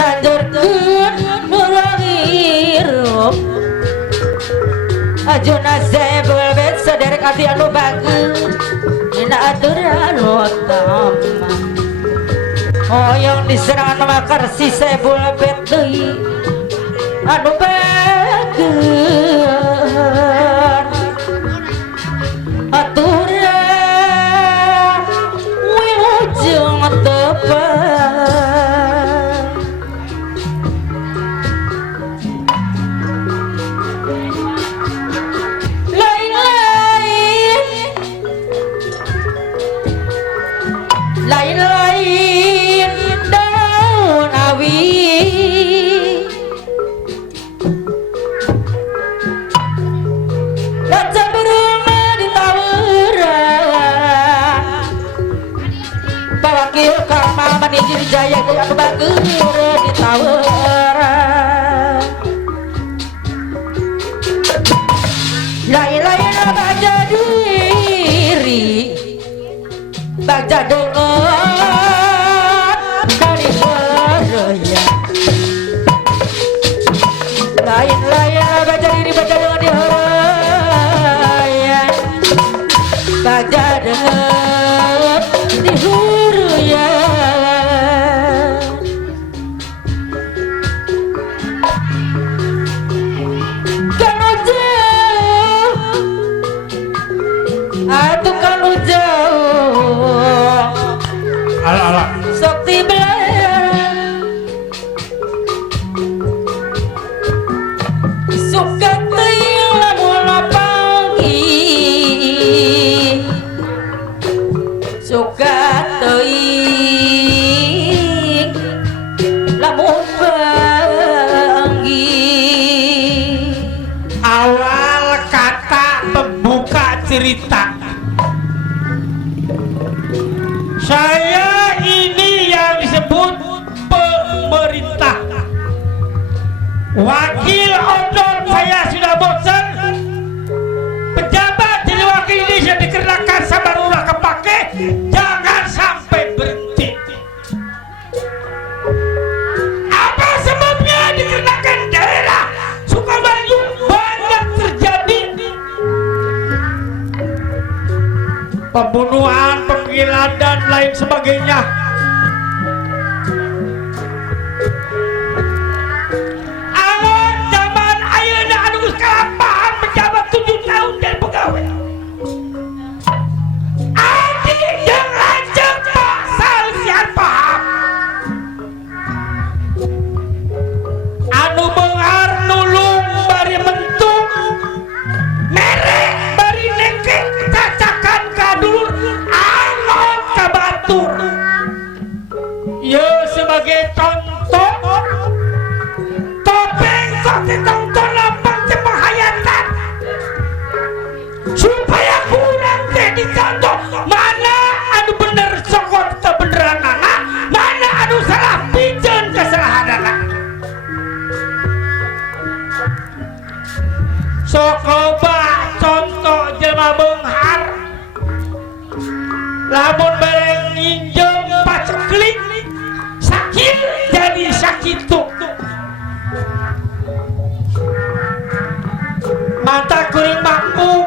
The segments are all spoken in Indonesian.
lanjutkeun nuranghirup ajuna sebel bet sederek ati anu bageus dina aturan utama hoyong diserangan makar si sebel bet deui anu bageus aturan wilujeng tepat lain-lain daun awi baca berumah di taweran bawa kieu kamal manijir jaya ku anu bageus di taweran lain-lain baca diri baca dengan dari beraya lain-lain baca diri baca dengan diharaya baca dengan dihuraya kanu jauh atuh kanu jauh ala sok tibelan suka teuing lamun pagi suka teuing lamun pagi awal kata pembuka cerita saya ini yang disebut pemerintah wakil odol saya sudah bosan pejabat jadi wakil Indonesia dikarenakan sabarullah kepake jangan sampai berhenti apa sebabnya dikarenakan daerah Sukabayu banyak terjadi pembunuhan, penggilaan dan lain sebagainya. Alon zaman ayeuna anu geus kalampahan pejabat 7 tahun dan pegawai. Adi jeung lanceuk Pak salsian paham. Anu beunghar nulung bari mentung mere bari nengke cacakan kadulur angot ka batur. Ye sebagai contoh topeng sok ditonton lapang teh penghayatan supaya kurang teh dicontoh mana anu bener sokot kebeneranana mana anu salah pijeun kesalahanana sok loba contoh jelema beunghar lamun bareng ninjeng paceklik sakit jadi sakitu mata kuring mampu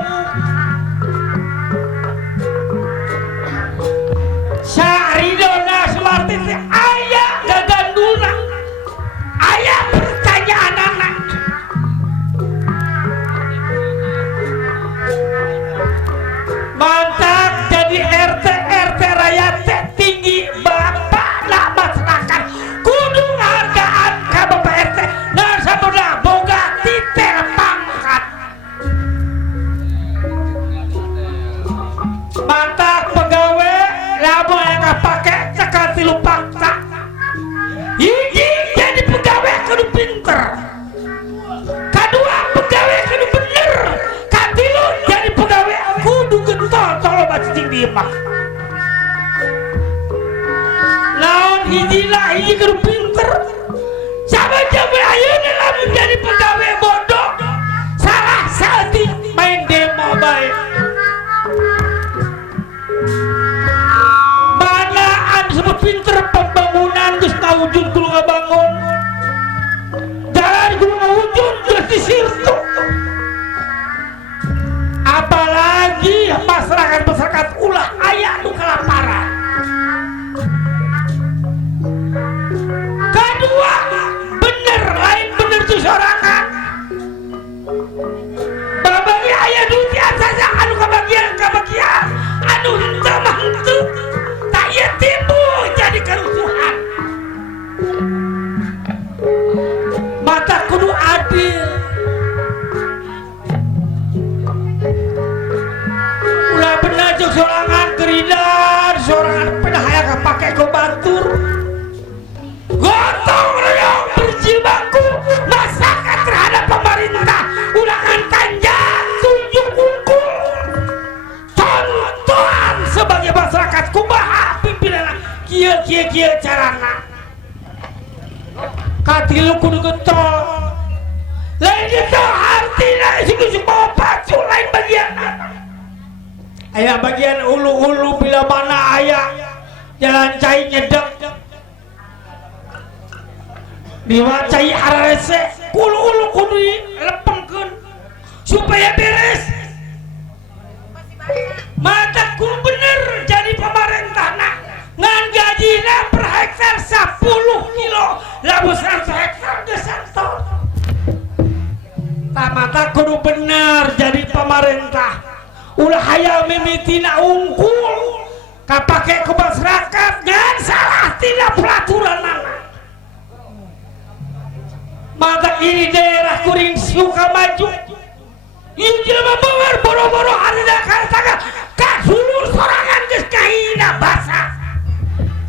saridona seperti teh aya gaganduna aya pertanyaanana mantap jadi RT rakyat teh tinggi bapak nak masyarakat kudu hargaan ka bapak RT nah saboda boga titel pangkat mantap pegawai lamun aya pake cekat 3 paksa hiji jadi pegawai kudu pinter kadua pegawai kudu bener katilu jadi pegawai kudu gentol tolo bacing di imah naon hiji kudu pinter saban-saban ayeuna lamun jadi pegawai bodoh salah saeutik main demo bae mana anu sebut pinter pembangunan geus tawujud kudu ngabangun mobil. Ulah benar jeung sorangan keridan, sorangan pernah hayang kapake ku batur. Gotong royong berjibaku masyarakat terhadap pemerintah. Ulangan tanjang tunjuk unggul. Contohan sebagai masyarakat kumaha pimpinan kieu carana. Katilu kudu getol. Lain gitu artina isuk-isuk bawa pacu lain bagian. Aya bagian ulu-ulu bila mana aya jalan cai nyedek. Diwacai arese ulu-ulu kudu lepengkeun supaya beres. Mata kudu bener jadi pemerintahna. Ngan gajina per hektar 10 kilo labu 100 hektar geus ton. Tamata kudu bener jadi pemerintah. Ulah hayang mimitina unggul kapake ku masyarakat ngan salah tina pelaturanana. Mata ini daerah kuring suka maju. Ieu jelema bawer boro-boro harina kartaga ka sulur sorangan geus kahina basa.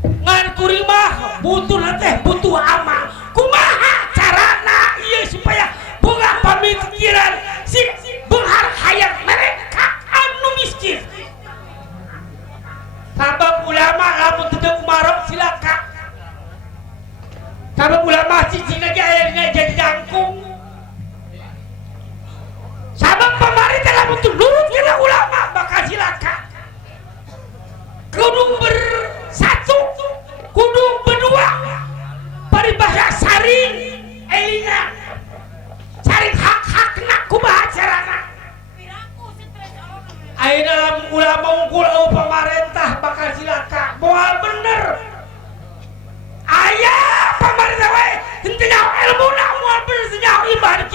Ngan kuring mah butuh teh butuh amal. Kumaha carana ieu supaya boga pamikiran si beunghar hayang mereka anu miskin. Sabab ulama lamun teu umarok silakan. Sabab ulama cicing lagi aya jadi jangkung. Sabab pemerintah lamun teu nurut kana ulama bakal silakan. Kudu bersatu, kudu berdua. Paribasa saring elingan. Saring hak-hakna kumaha carana. Aya dalam ulama unggul pemerintah bakal silakan. Moal bener. Aya pemerintah we henteu nyaho ilmuna moal bener teu nyaho ibadah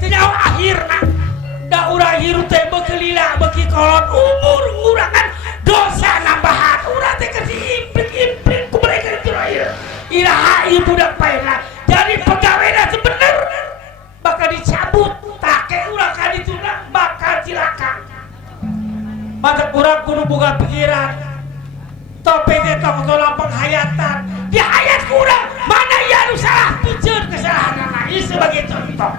teu nyaho akhirna. Da urang hirup teh beuki lila beuki kolot umur ngurangan dosa nambahan. Urang teh keur diimplik-implik ku mereka itu ieu. Iraha ieu budak paena jadi pegawena sebener bakal dicabut take urang ka dituna bakal cilaka. Mata urang kudu boga pikiran. Tope teh tong tolong penghayatan. Di hayat kurang mana ia anu salah pijeun kesalahanna ieu sebagai contoh.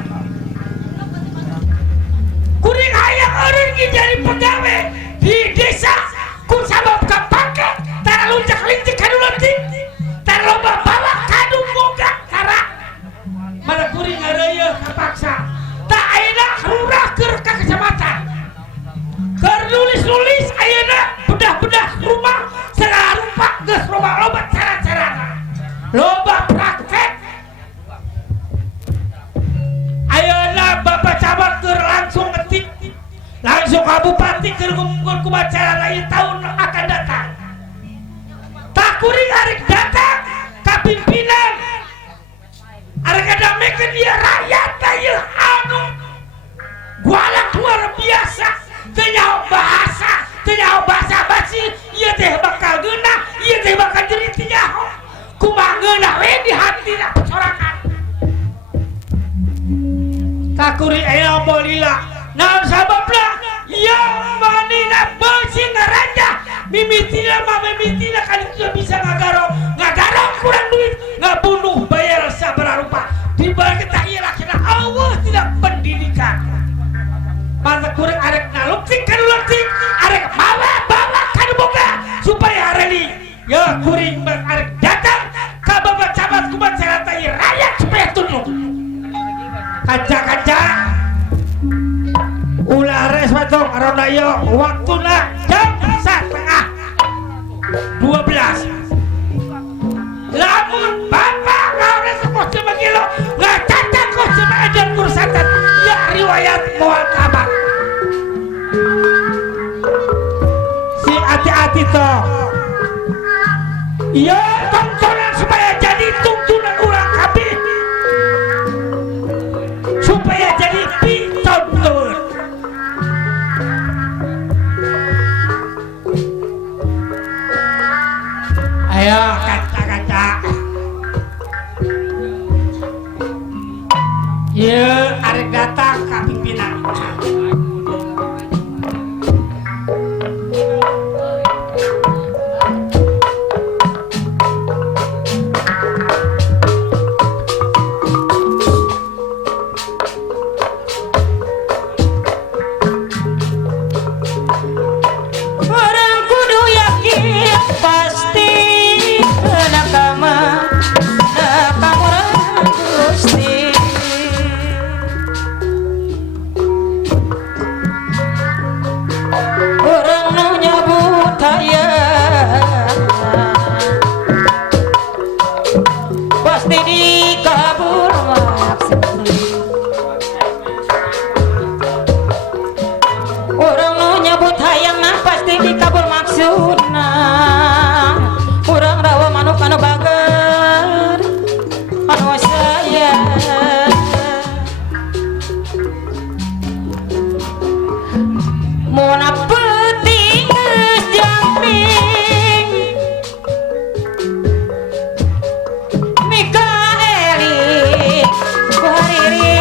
Kuring hayang eureun ge jadi pegawe di desa kun sabab kapake tara luncak-lincik kanu leutik tara loba bawa kadu boga tara mana kuring ngareuyeun kapaksa tak ayeuna lurah keur ka kecamatan keur nulis-nulis ayeuna bedah-bedah rumah segala rupa geus loba cara-carana loba praktek. Ayeuna bapak camat keur langsung ngetik langsung ka bupati keur ngumpul ku acara lain tahun akan datang. Tak kuring arek datang ka pimpinan arek ngadamekeun dia rakyat ieu anu gualak luar biasa teu nyaho bahasa teu nyaho basa-basi ieu teh bakal geunah ieu teh bakal jadi teu nyaho kumaha geunah we di hatina sorangan. Tak kuring aya molila naon sababna ieu manina beusing ngaranjah mimitina mah mimitina kan itu bisa ngagarong kurang duit ngabunuh bayar sabaraha rupa dibalik tah ieu lakina Allah tidak pendidikan. Mata kuring arek naluptik kanu leutik arek bawa kanu boga supaya hareli ya kuring arek datang ka bapak camat kumaha carana ieu rakyat supaya tunduk. Kaca-kaca ulah res batok arona ieu waktuna jam 11:30. Lamun bapak ngaure sekostum kilo ngacacat kostum edan kursatan ya riwayat moal kabar. Si hati-hati toh. Ya tontonan supaya jadi tuntunan urang kabeh. Supaya jadi pitonton. ya arek datang ka pimpinan. Orang kudu yakin pasti nakama nakamurang Gusti. Orang nu nyebut hayang pasti dikabul maksud. Orang nu nyebut hayang nah pasti dikabul maksudna. Urang rawa manuk anu bager anu sayang. Mun peuting geus jamping Mikaeli kuhariri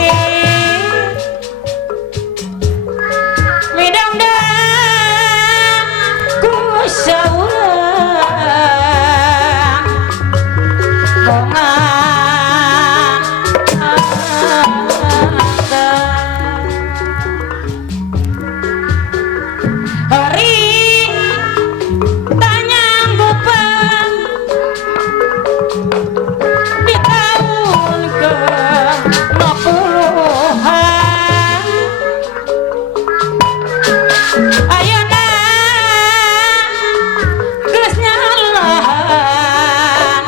midang-dang ku saurang bongan hari tanyanggupan di tahun ke-60-an ayeuna geus nyalahan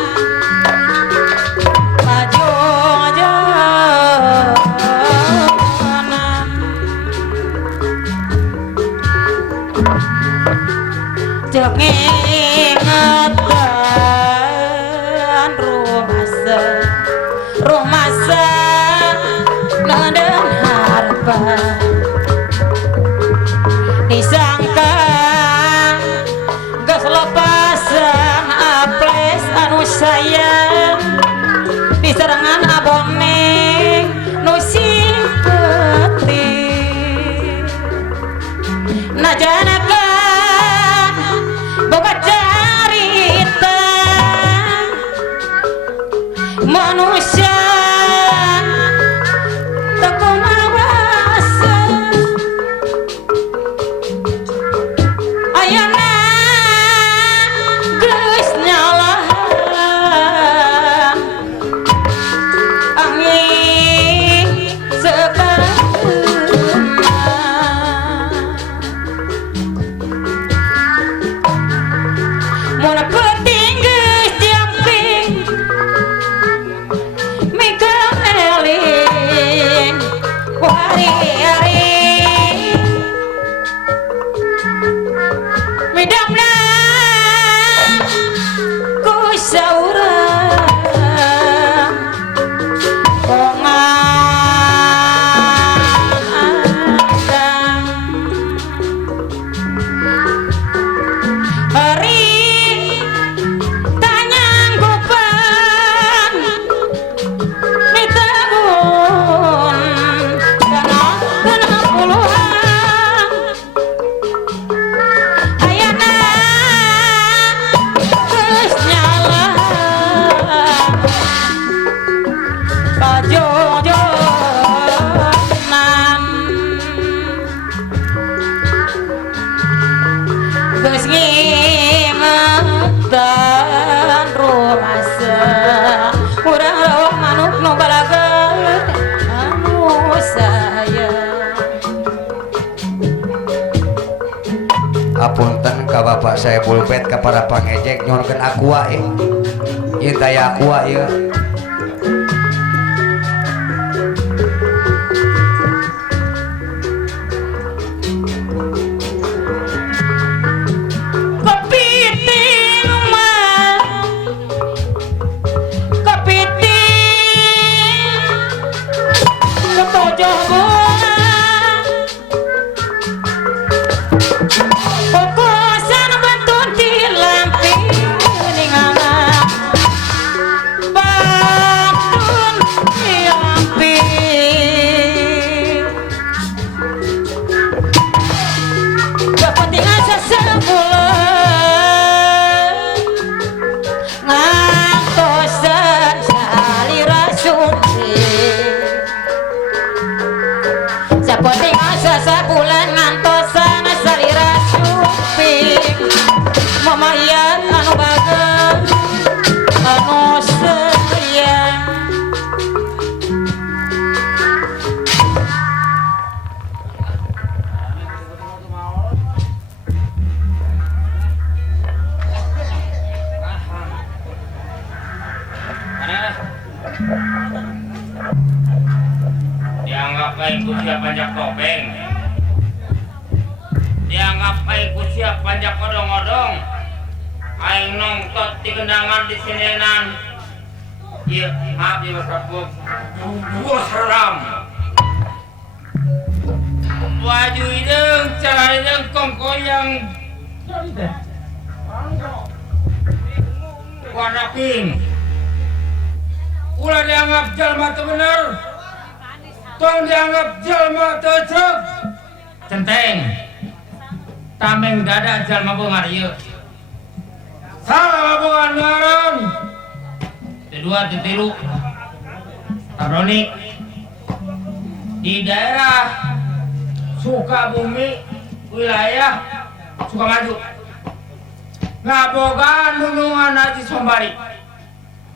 maju jalanan jeung ingetan rumasa nadan harapan disangka geus lepasan aples anu sayang diserangan abone nu simpeuting najanakan boga carita manusia teu kumawasa ayeuna geus nyalahan angin sekeuna. Mun peuting geus jamping Mikaeli kuhariri midang-dang ku saurang bongan hari tanyanggupan di tahun ke-60-an ayeuna geus nyalahan kajojonan geus ngingetan rumasa urang rawa manuk nu balageut anu sayang. Apunten ka bapak saya pulpet ka para pangejek nyuhunkeun aqua ieu daya aqua ieu Kepiting mah kepiting ketojoh bulan kukusan bentun di lamping ningalan Dianggap aing ku siap panjak topeng. Dianggap aing ku siap panjak odong-odong. Aing nongtot di kendangan di sinenan. Iya, maaf ya Mas Bos. Gua seram. Baju hidung, cara hidung kongkoyang. Warna pink. Ulah dianggap jalma teu bener. Tong dianggap jalma teu ceuk. Centeng. Tameng dada jalma beungar ieu. Salah bogaan ngaran. Kedua titilu. Tabroni. Di daerah Sukabumi wilayah Sukamaju. Ngabogaan nunungan Haji Sombari.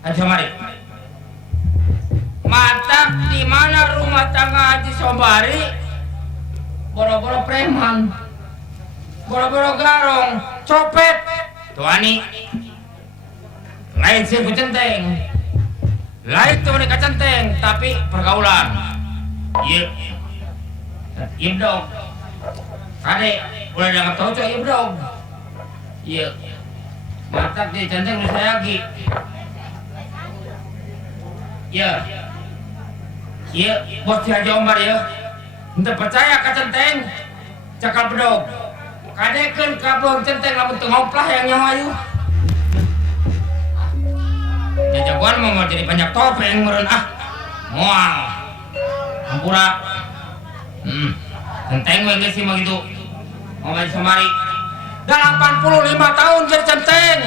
Haji Sombari. Matak di mana rumah tangga Haji Sombari? Boro-boro preman. Boro-boro garong, copet. Tuani. Lain sih ku centeng. Lain tuh mereka centeng, tapi pergaulan. Iya. Iya dong. Kade, udah dianggap tahu cok iya dong. Iya. Matak di centeng lu saya lagi. Iya. Iya, bos si Haji Ombar ya. Entah percaya ke centeng, cakal pedog. Kade kan kabung centeng lamun teu ngoplah yang nyawa ayu. Ya jagoan mau jadi banyak topeng meureun ah. Moal. Ampura. Centeng we geus sih mah gitu. Ngomong Somari. 85 tahun jadi centeng.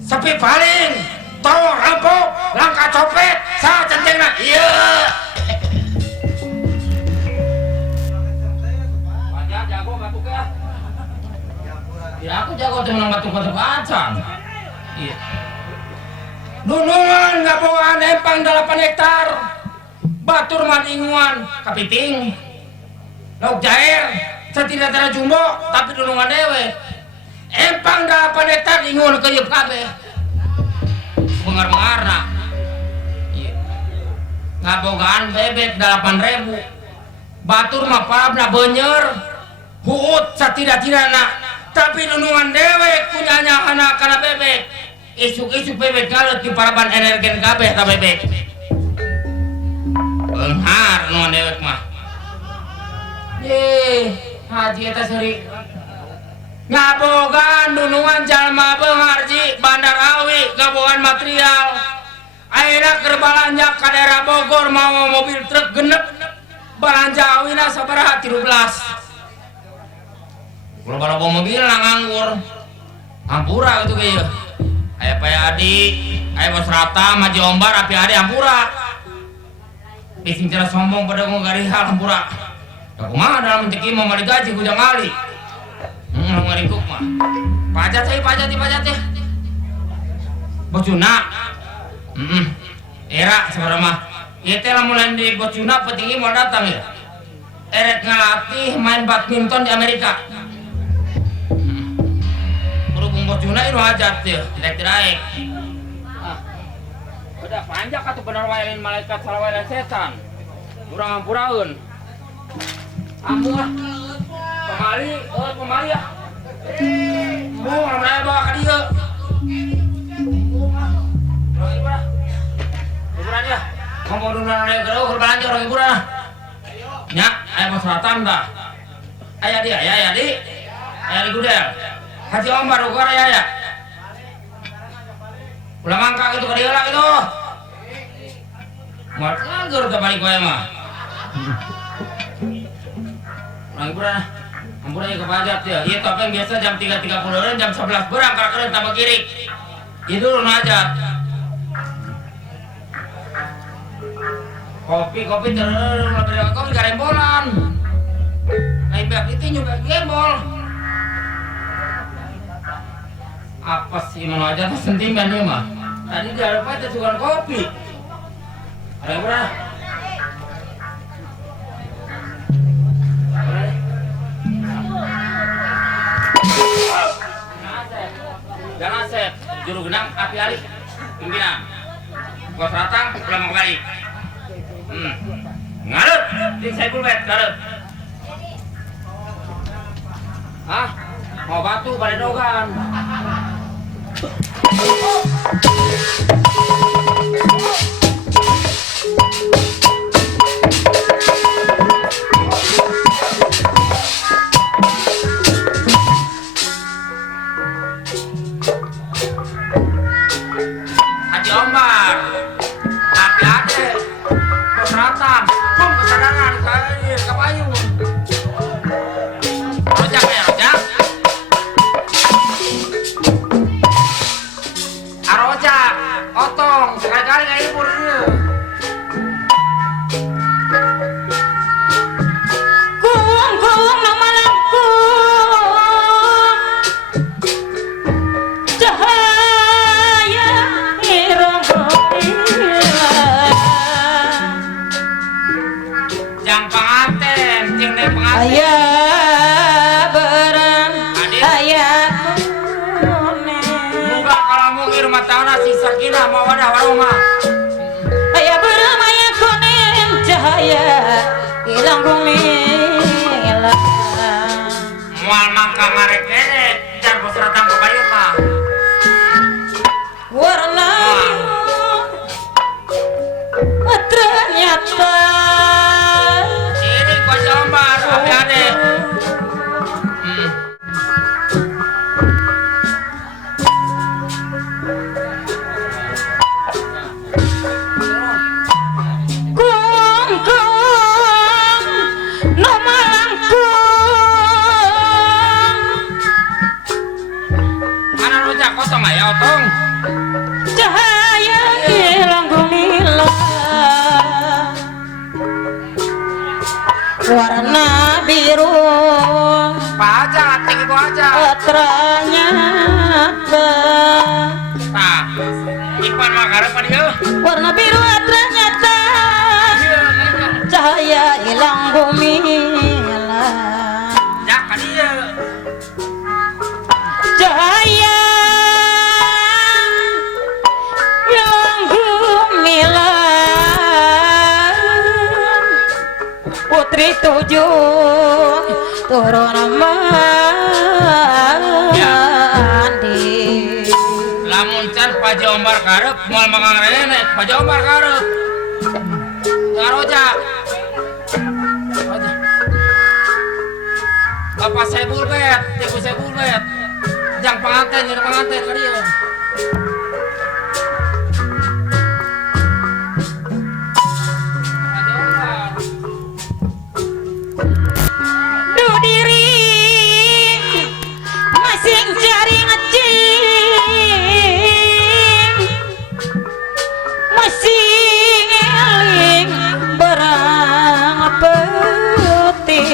Sepi paling. Tahu rampok, langkah copet, sa centengna. Iya. Wajah jago batuk ya. Ya aku jago tuh menang batuk-batuk acan. Iya. Nunungan ngabogaan empang 8 hektar. Batur mandinguan kapiting. Lauk jair, satidaknya jumbo tapi nunungan dewe. Empang 8 hektar ingun ke yeup kabeh. Bengar-bengarna. Iya. Ngabogaan bebek 8.000. Batur mah parabna beunyer. Huut satidak-tidakna. Tapi nunungan dewe punyanya anak kana bebek. Isuk-isuk bebek galet di paraban energen kabeh ta bebek. Beunghar nunungan dewek mah. Haji eta seuri. Ngabogaan nunungan jalma beunghar ji Bandar Awi ngabogaan material. Ayeuna keur balanja ka daerah Bogor mawa mobil truk genep. Balanja awina sabaraha 13. Kalau bawa mobil nganggur. Ampura gitu kayaknya. Aya Pak Adi, aya Bos Rata, Haji Ombar, Api Adi Ampura. Bising cara sombong pada nggarihal Ampura. Da kumaha dalam mentiki mau digaji ku jang ali. Ngarikuk mah. Pajat teh. Bocuna. Era saudara mah. Ieu teh lamun di Bocuna petinggi mau datang ya. Erek ngalatih main badminton di Amerika. Berhubung Bocuna itu hajat ya, tidak. Udah panjang atuh bener wae malaikat salah wae setan. Urang ampuraeun. Ampun. Pemali ya. Mau ngamrai bawa ke dia. Hiburan ya. Ngomong dulu nanya gerau berbelanja orang hiburan. Nyak, ayah Bos Ratan dah. Ayah di. Ayah di Gudel. Haji Ombar ukur ayah. Ulah mangkak itu ke dia lah gitu. Muat ngagur ke balik gue mah. Orang hiburan. Ampun aja kepajat ya. Iya topeng biasa jam 3.30 jam 11 berangkat keren tambah kiri. Itu lu najat. Kopi terus lebih kopi garembolan. Lain beak itu nyubek gembol. Apa sih mau aja tuh sentimen nih mah. Tadi di hadapan itu suka kopi. Ada yang berapa? Jangan Asep, juru genang Api Ali, pimpinan. Bos Ratang belum kembali. Ngarep di Saiful Bet ngarep. Hah? Mau batu balik dogan. Haji Omar, hati-hati, Bos Ratang, kum kesadaran kali ke payung. Rojak ya rojak. Arojak, otong, sekali-kali kayak ibu dia. Kuung kuung nama langku cahaya irong Jang penganten, cing deh penganten. ayah berang ayah kuning Muga kalau mungkin rumah tangga si Sakinah mau wadah waroma. ayah berang ayah kuning cahaya hilang gumilang Mual mangka ngarek kene, jan Bos Ratang ke Bayur mah. warna ternyata Ini kau Omar, hati-hati. kuung kuung nama langku Mana rujak kosong ya otong? cahaya hilang gumilang warna biru Pak aja, cek itu aja. ternyata Nah, Ipan mah karep dia. warna biru ternyata cahaya hilang gumilang Jak ka dia. cahaya hilang gumilang putri tujuh turun mandi Lamun can Pak Omar karep, moal mangang rene, Pak Omar karep. Ngaroja. Apa Saiful Bet, tiku Saiful Bet. Jang pengantin, jadi pengantin ka dia. Pak Omar. du diri masing cari ngecing masing eling berang putih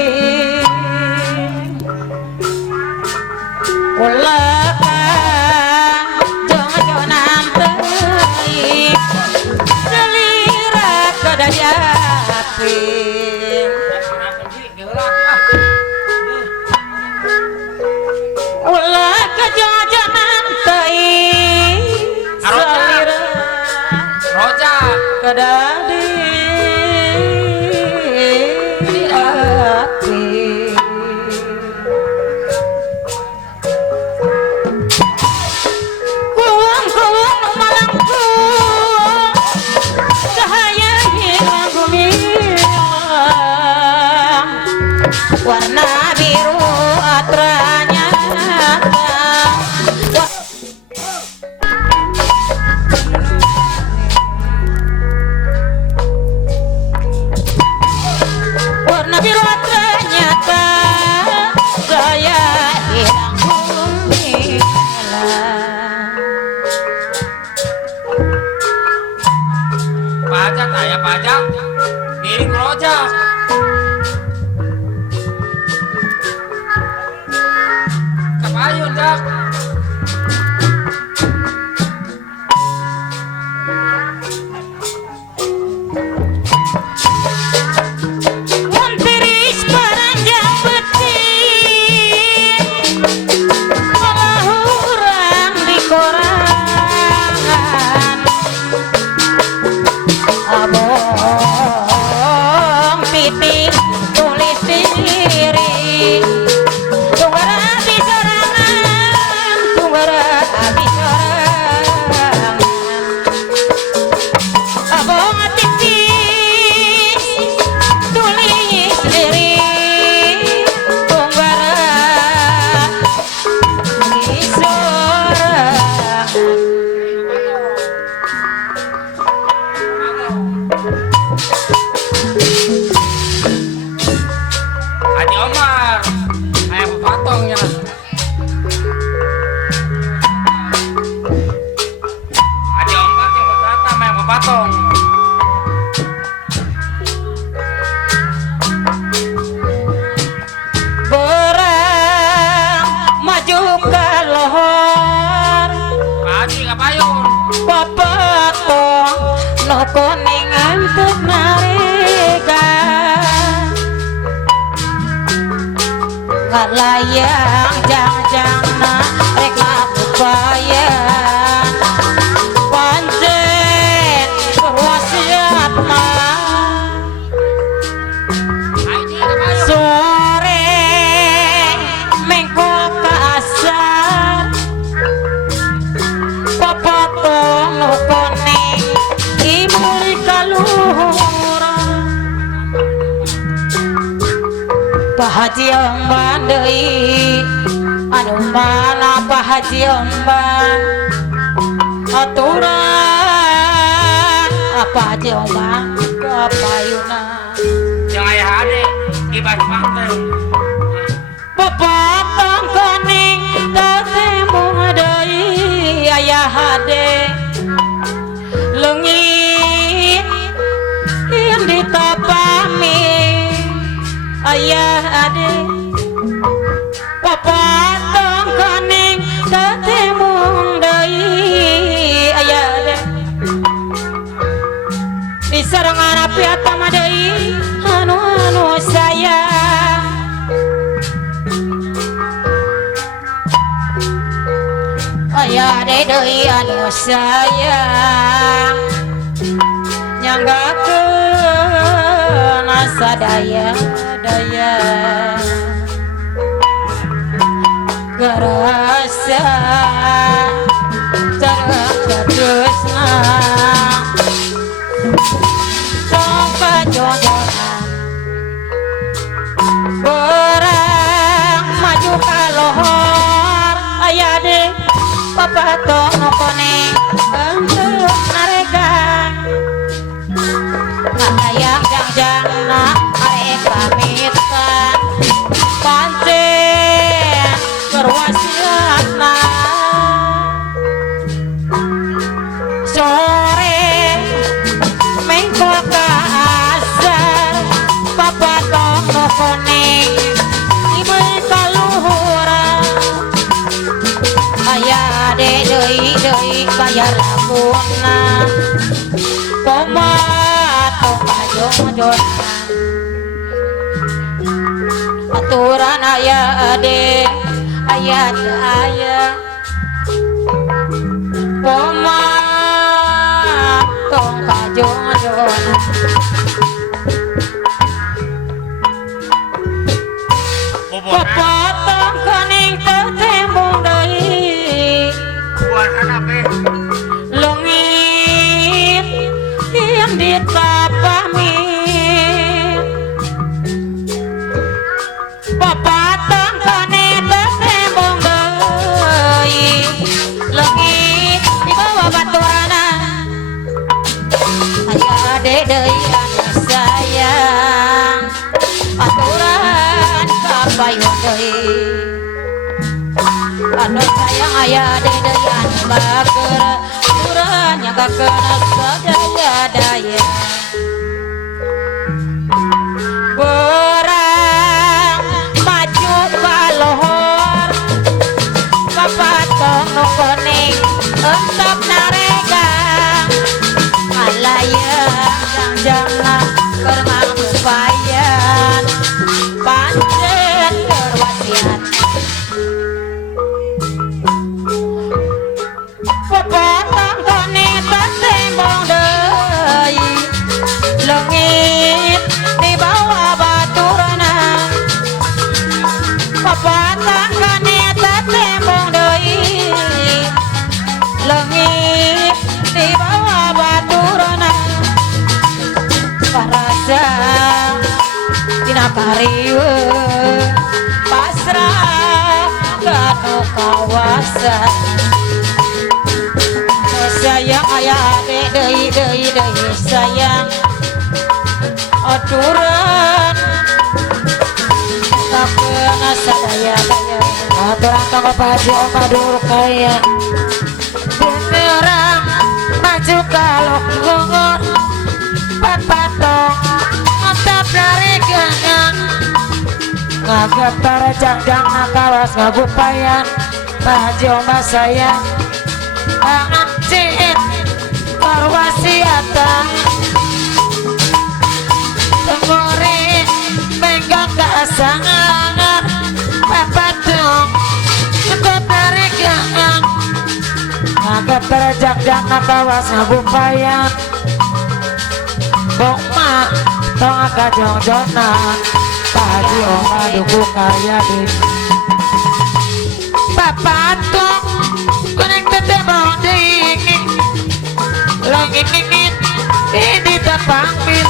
ulah jongan-jongan teuing selira kedadiaping ulah kejongan teuing selira Roja, kedadi hati kuang kuang malangku cahaya hilang gumilang warna biru ternyata warna biru ternyata saya hilang gumilang pajak ayah pajak. Miring Roja. Kapayun dak. Muntiris paranjang beting malah urang di koran patong. Berang maju ke lohor Haji kapayun. papatong no kuning untuk narega kalayang jang-jang na reka bubayan pancen berwasiat na Haji kapayun. sore mengko kasar papatong no kuning imul kaluhuran Haji Omban deui anu mana Pak Haji Omban aturan apa Haji Omban kapayuna Yang ayah ade ibas pantai. papatong kuning ketemu deui aya hade leungit yang ditapami ayah ade papatong kuning ketemu deui ayah ade di sarangan api atama deui anu sayang ayah ade deui anu sayang nyanggakeun sadaya daya garasa terus-terusna coba jodohan berang maju ka lohor aya de papatong no kuning untuk narega kalayang jang-jang na arek pamitan pancen berwasiatna sore mengko kaasar papatong no kuning ibu kaluhuran aya de deui bayar lapunna pomatong majong-majong aturan aya ade aya aya pomatong kajong-jong papatong kuning tetembung deui Buat anak be. lengit yang ditapami papatong kuning tetembung deui lengit di bawah baturana aya ade deui anu sayang aturan kapayun deui anu sayang aya ade deui anu bager aturan nyanggakeun sadaya daya berang maju ka lohor papatong no kuning untuk narega kalayang jang-jangna keur ngabupayan pancen berwasiat papatong kuning tetembung deui leungit di bawah baturana papatong kuning tetembung deui leungit di bawah baturana parasa dina karieuh pasrah kanu kawasan sayang aya ade deui sayang aturan kakeun sadaya daya aturan tangga Pak Haji Omba dulu kaya berang maju ka lohor jangjang nakawas ngagupayan Haji Oma sayang Angcin Karwasiatan Tenggori Menggak keasangan Papatung Ikut tarikan Agak terjang-jang nakawas ngagupayan Bokma Tong akajong jonan Haji Oma duku karya di Papatung Kuning tete mau dingin Lagi ngingin Ini tepangin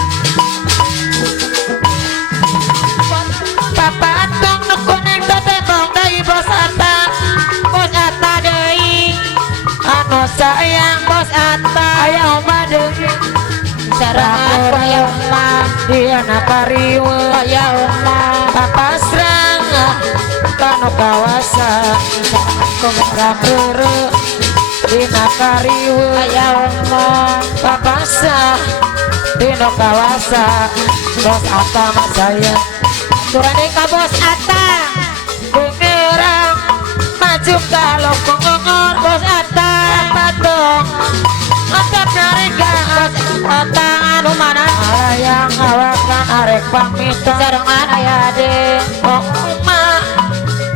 Papatung kuning tete mau dai bos Atta Bos Atta dei Anu sayang bos Atta Ayah Oma dei Sarangan Ayah Oma Dia nakariwe Ayah Oma Papa serang Kano kawasan Rakere Dina kariwe Ayah Oma Papa sah Dina kawasan Bos Atta mas saya Turane ka bos Atta Bengerang Maju kalau pengongor bos Atta Apa dong Mantap nyariga bos Atta anu mana Ayang awakan arek pamita Sarangan ayah de Oh emak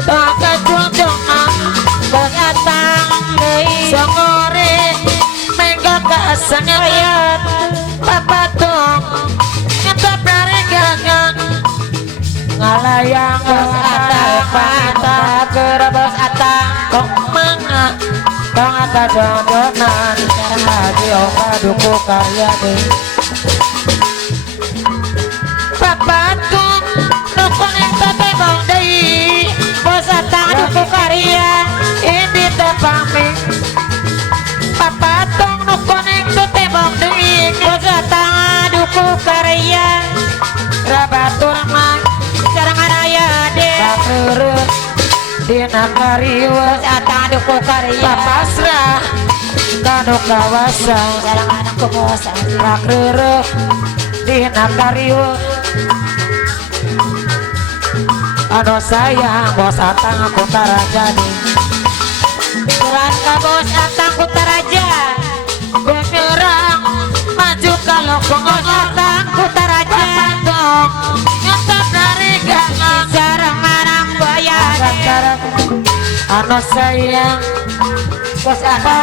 Tongkat jong-jongan Bos Atta deui Songore Mega kaasanya ayat Papa dong Mantap nyariga Ngalayang bos Atta Pamita Kera bos Atta Kok manga Tong ata jong-jongan Haji Oma duku karya deh Papatung Nukuning tete bang dei Bos Atta duku karya Ini tepami Papatung nukuning tete bang dei Bos Atta duku karya Rabatur mang Sarangan ayah deh Bakere Dina kariwe Bos Atta duku karya Papasrah Kano kawasan Sarangan aku bos Bakere Dina kariwe Ano sayang bos Atta aku tarajani Turan ka bos Atta aku taraja Benerang Maju kalau bos Atta aku taraja Dong Nyatap dari gangang Sarangan aku bayar Ano sayang Bos Atta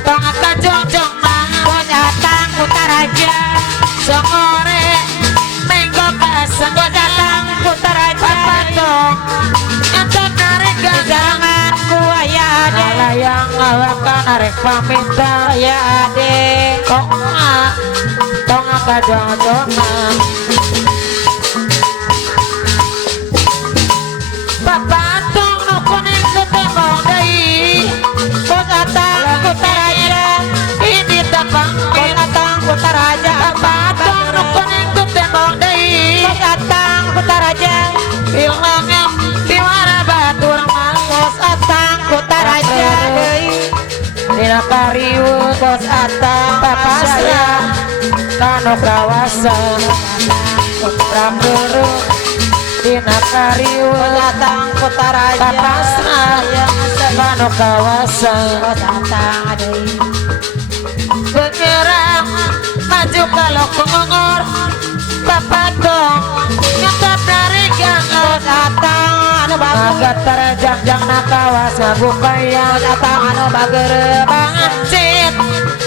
Tong akajong-jong Bos Atta aku taraja Songore Menggo kasang Bos Atta aku taraja Patong Nyatap dari gangang Saranganku ayah ade Alayang awakan arek paminta ayah ade Kok emak Tong akajong-jongan Papatung nukuning ketembang dei Bos Atta aku taraja Ini tapang Bos Atta aku taraja Papatung nukuning ketembang dei Bos Atta aku taraja Ilangnya Tiwara batur mang Bos Atta aku taraja dei Dina kariwe Bos Atta Papasrah Kano kawasan Rakere Dina kariwe Bos Atta aku taraja Papasrah Kano kawasan Bos Atta adei Benyerang Maju kalau pengongor Papadong Nyatap dari gangang Bos Atta anu bagus Agak terjang-jang nakawas ngagupayan Bos Atta anu bagere Bangcit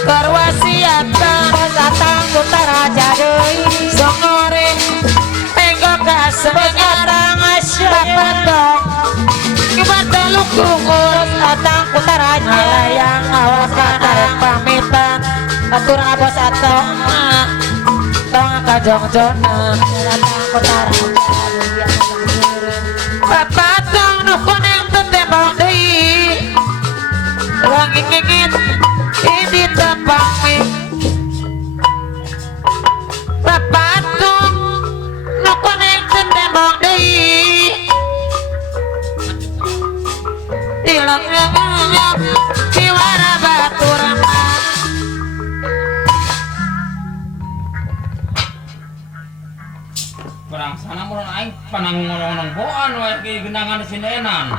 Karwasiatan Bos Atta aku taraja deui Songore Menggo kasang Benyerang Papadong Ibadah lukungur Bos Atta aku taraja Ngalayang awakan arek pamitan Batur Bos Atta Tong akajong-jongan Bos Atta aku taraja Papatung nukuning tetembang deui Wangi ngingit Ini tepami Papatung nukuning tetembang deui Ilang-ilang Tiwara batur barang sana mun aing panangolong boan wae ki gendangan sindenan.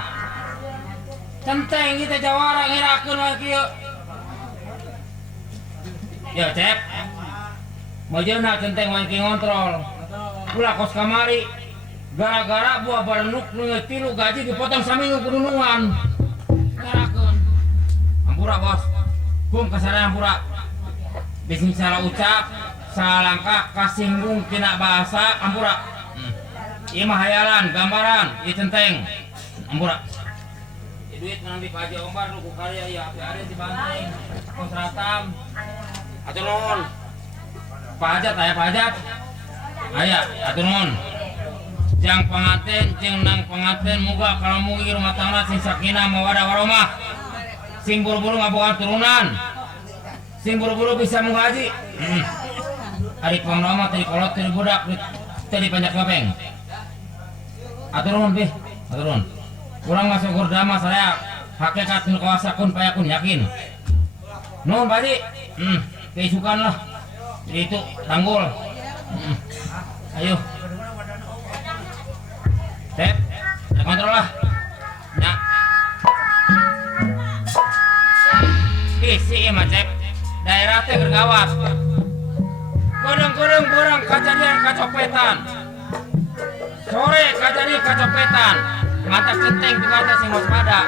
Centeng kita jawara ngirakeun wae kieu. Ya cep. Majeuna centeng wae ki ngontrol. Ulah kos kamari. Gara-gara buah barenuk nu tilu gaji dipotong saminggu kudunuan. Ngirakeun. Ampura bos. Kum kasaraya ampura. Bising salah ucap, salah langkah kasinggung tina bahasa ampura. Ieu mah hayalan, gambaran, ieu centeng. Ampura. Duit menang di Pak Haji Omar lu ku karya ya api ari di Banting. Kos ratam. Atur nuhun. Pak Hajat aya Pak Hajat. Aya atur nuhun. Jang panganten jeung nang panganten muga kalau mugi rumah tangga sing sakinah mawadah warahmah. Sing buru-buru ngabogaan turunan. Sing buru-buru bisa menghaji. Ari pamrama tadi kolot tadi budak tadi panjak gapeng. Atur nuhun pi, atur nuhun. Kurang masuk gurdama saya hakikat nu kuasa kun payakun yakin. Nuhun Pak Haji. Keisukan lah. Itu tanggul. Ayo. Tep, kontrol lah. Ya. Isi mah cep. Daerah teh gergawas. Kurang-kurang burang kejadian kacopetan. Sore kejadian kacopetan. Mata centeng juga ada sing waspada.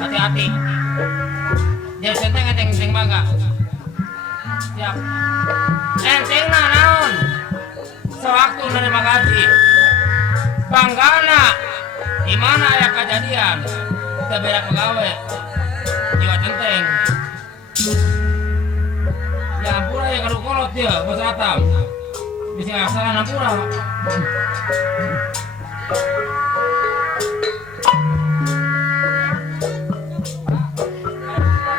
Hati-hati. Jadi centeng bangga. Siap. Enteng naon? Sewaktu nerima gaji. Banggana. Di mana ya kejadian? Kita bela pegawai. Jiwa centeng. Ya ampura ya kalau kolot dia bos ratam. Bisa asalan ampura.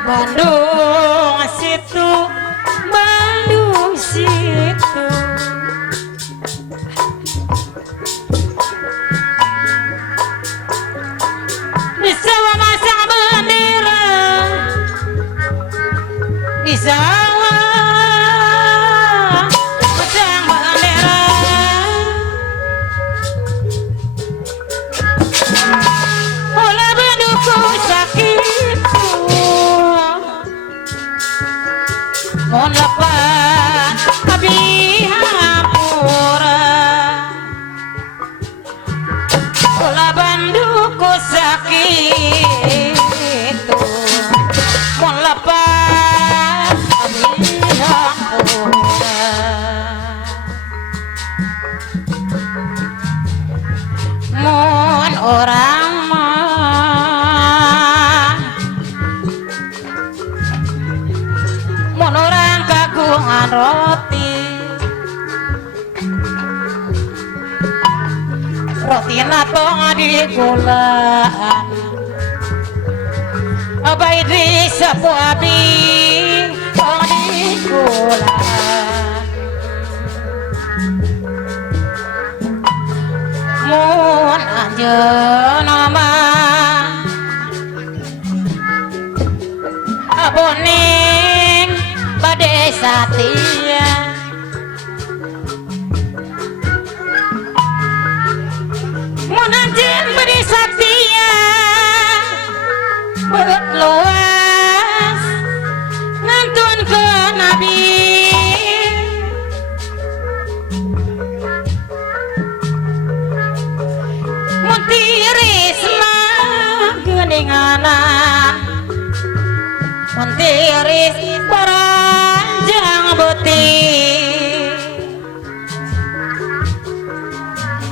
Bandung situ, Bandung situ. Di sawah masang bendera, di sawah masang bendera. Olah benukku sakit. Mohon lapan abdi hampura. Olah banduku sakit. Mohon lapan abdi hampura. Mohon orang orang kagungan roti natong digulaan abai di sapu abi tong digulaan mun anjeunna mah aboning bade satia mun anjeun bade satia beut luas ngantun ke nabi mun tiris mah geuninganna mun tiris paranjang beuting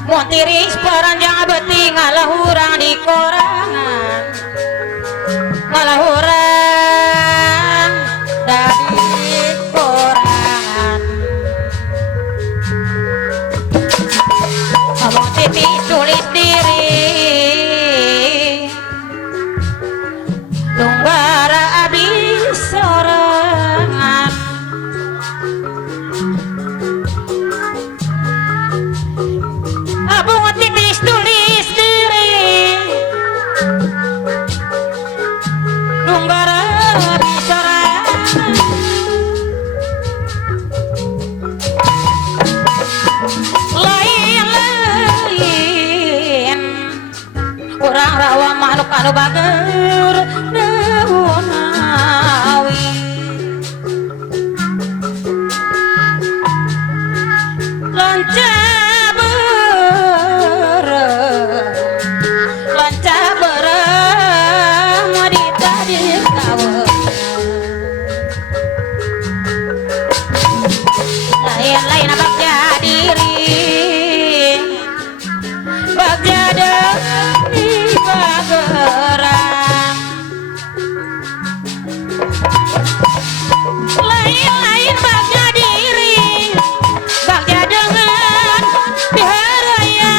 mun tiris paranjang beuting ngalahurang di korangan ngalahurang dari korangan ngomong tipi tulis diri tunggara abdi sorangan abung titis tulis diri anu bager deunawi lanca berem di tadi kawen lain-lain abak jadiri bak jadani bagerang lain-lain bak jadiri bak jadengan diharaya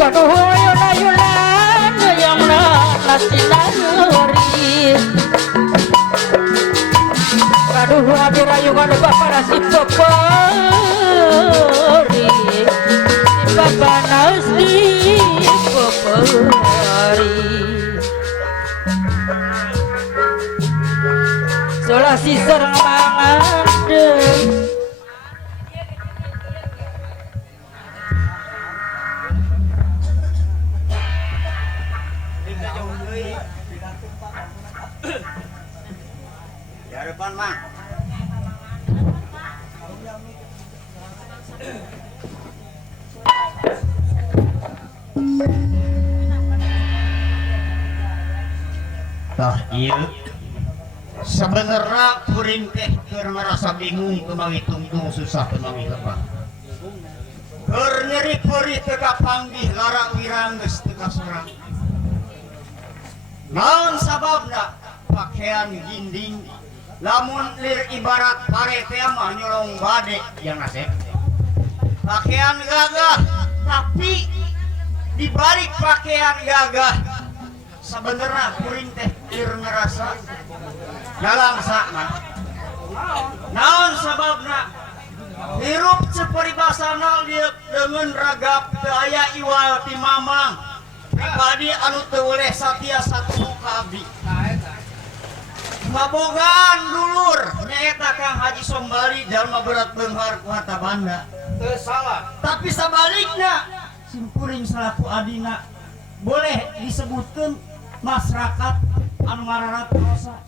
Kaduh ayun-ayunan yang pasti nageri Kaduh abirayungan bapak si popori si bapak nasi popori Solah si serang mangandeng Ya depan mah. Tah ieu sebenarnya kuring teh keur ngerasa bingung kumawi tungtung susah kumawi lemah. Keur nyeri puri teu kapanggih lara wirang geus teu kasurang. Naon sababna pakaian ginding lamun lir ibarat pare teh mah nyolong bade yang nasib pakaian gagah tapi dibalik pakaian gagah sebenarnya kuring teh lir ngerasa ngalangsa mah naon sababna hirup saparibasana lieu dengan ragap teu aya iwal ti mamang pribadi anu teu oleh satia satu ka abdi mabogaan dulur nyaeta Kang Haji Sombali jalma berat beunghar ku harta banda teu salah tapi sabalikna simpuring salaku adina boleh disebutkeun masyarakat anu ngararat dosa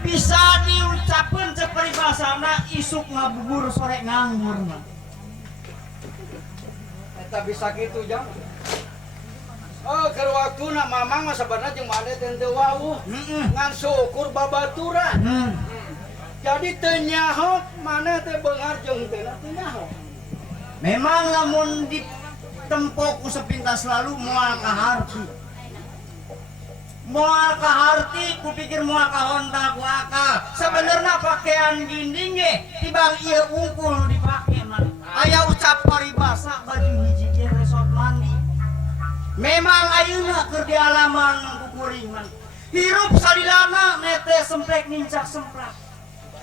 bisa diucapkeun saparibasana isuk ngabubur sore nganggur mah eta bisa kitu jang. Oh, keur waktuna mamang mah sabarna jeung mane teh teu wawuh. Ngan syukur babaturan. Jadi teu nyaho mane teh beunghar jeung teu nyaho. Memang lamun ditempo ku sepintas lalu moal kaharti. Moal kaharti kupikir moal kahonta ku akal. Sebenarnya pakaian ginding ge tibang ieu ungkul dipake mah. Aya ucap paribasa baju hiji ge resort mandi. Memang ayeuna keur di alaman kukuring man. Hirup salilana nete semplek nincak semplak.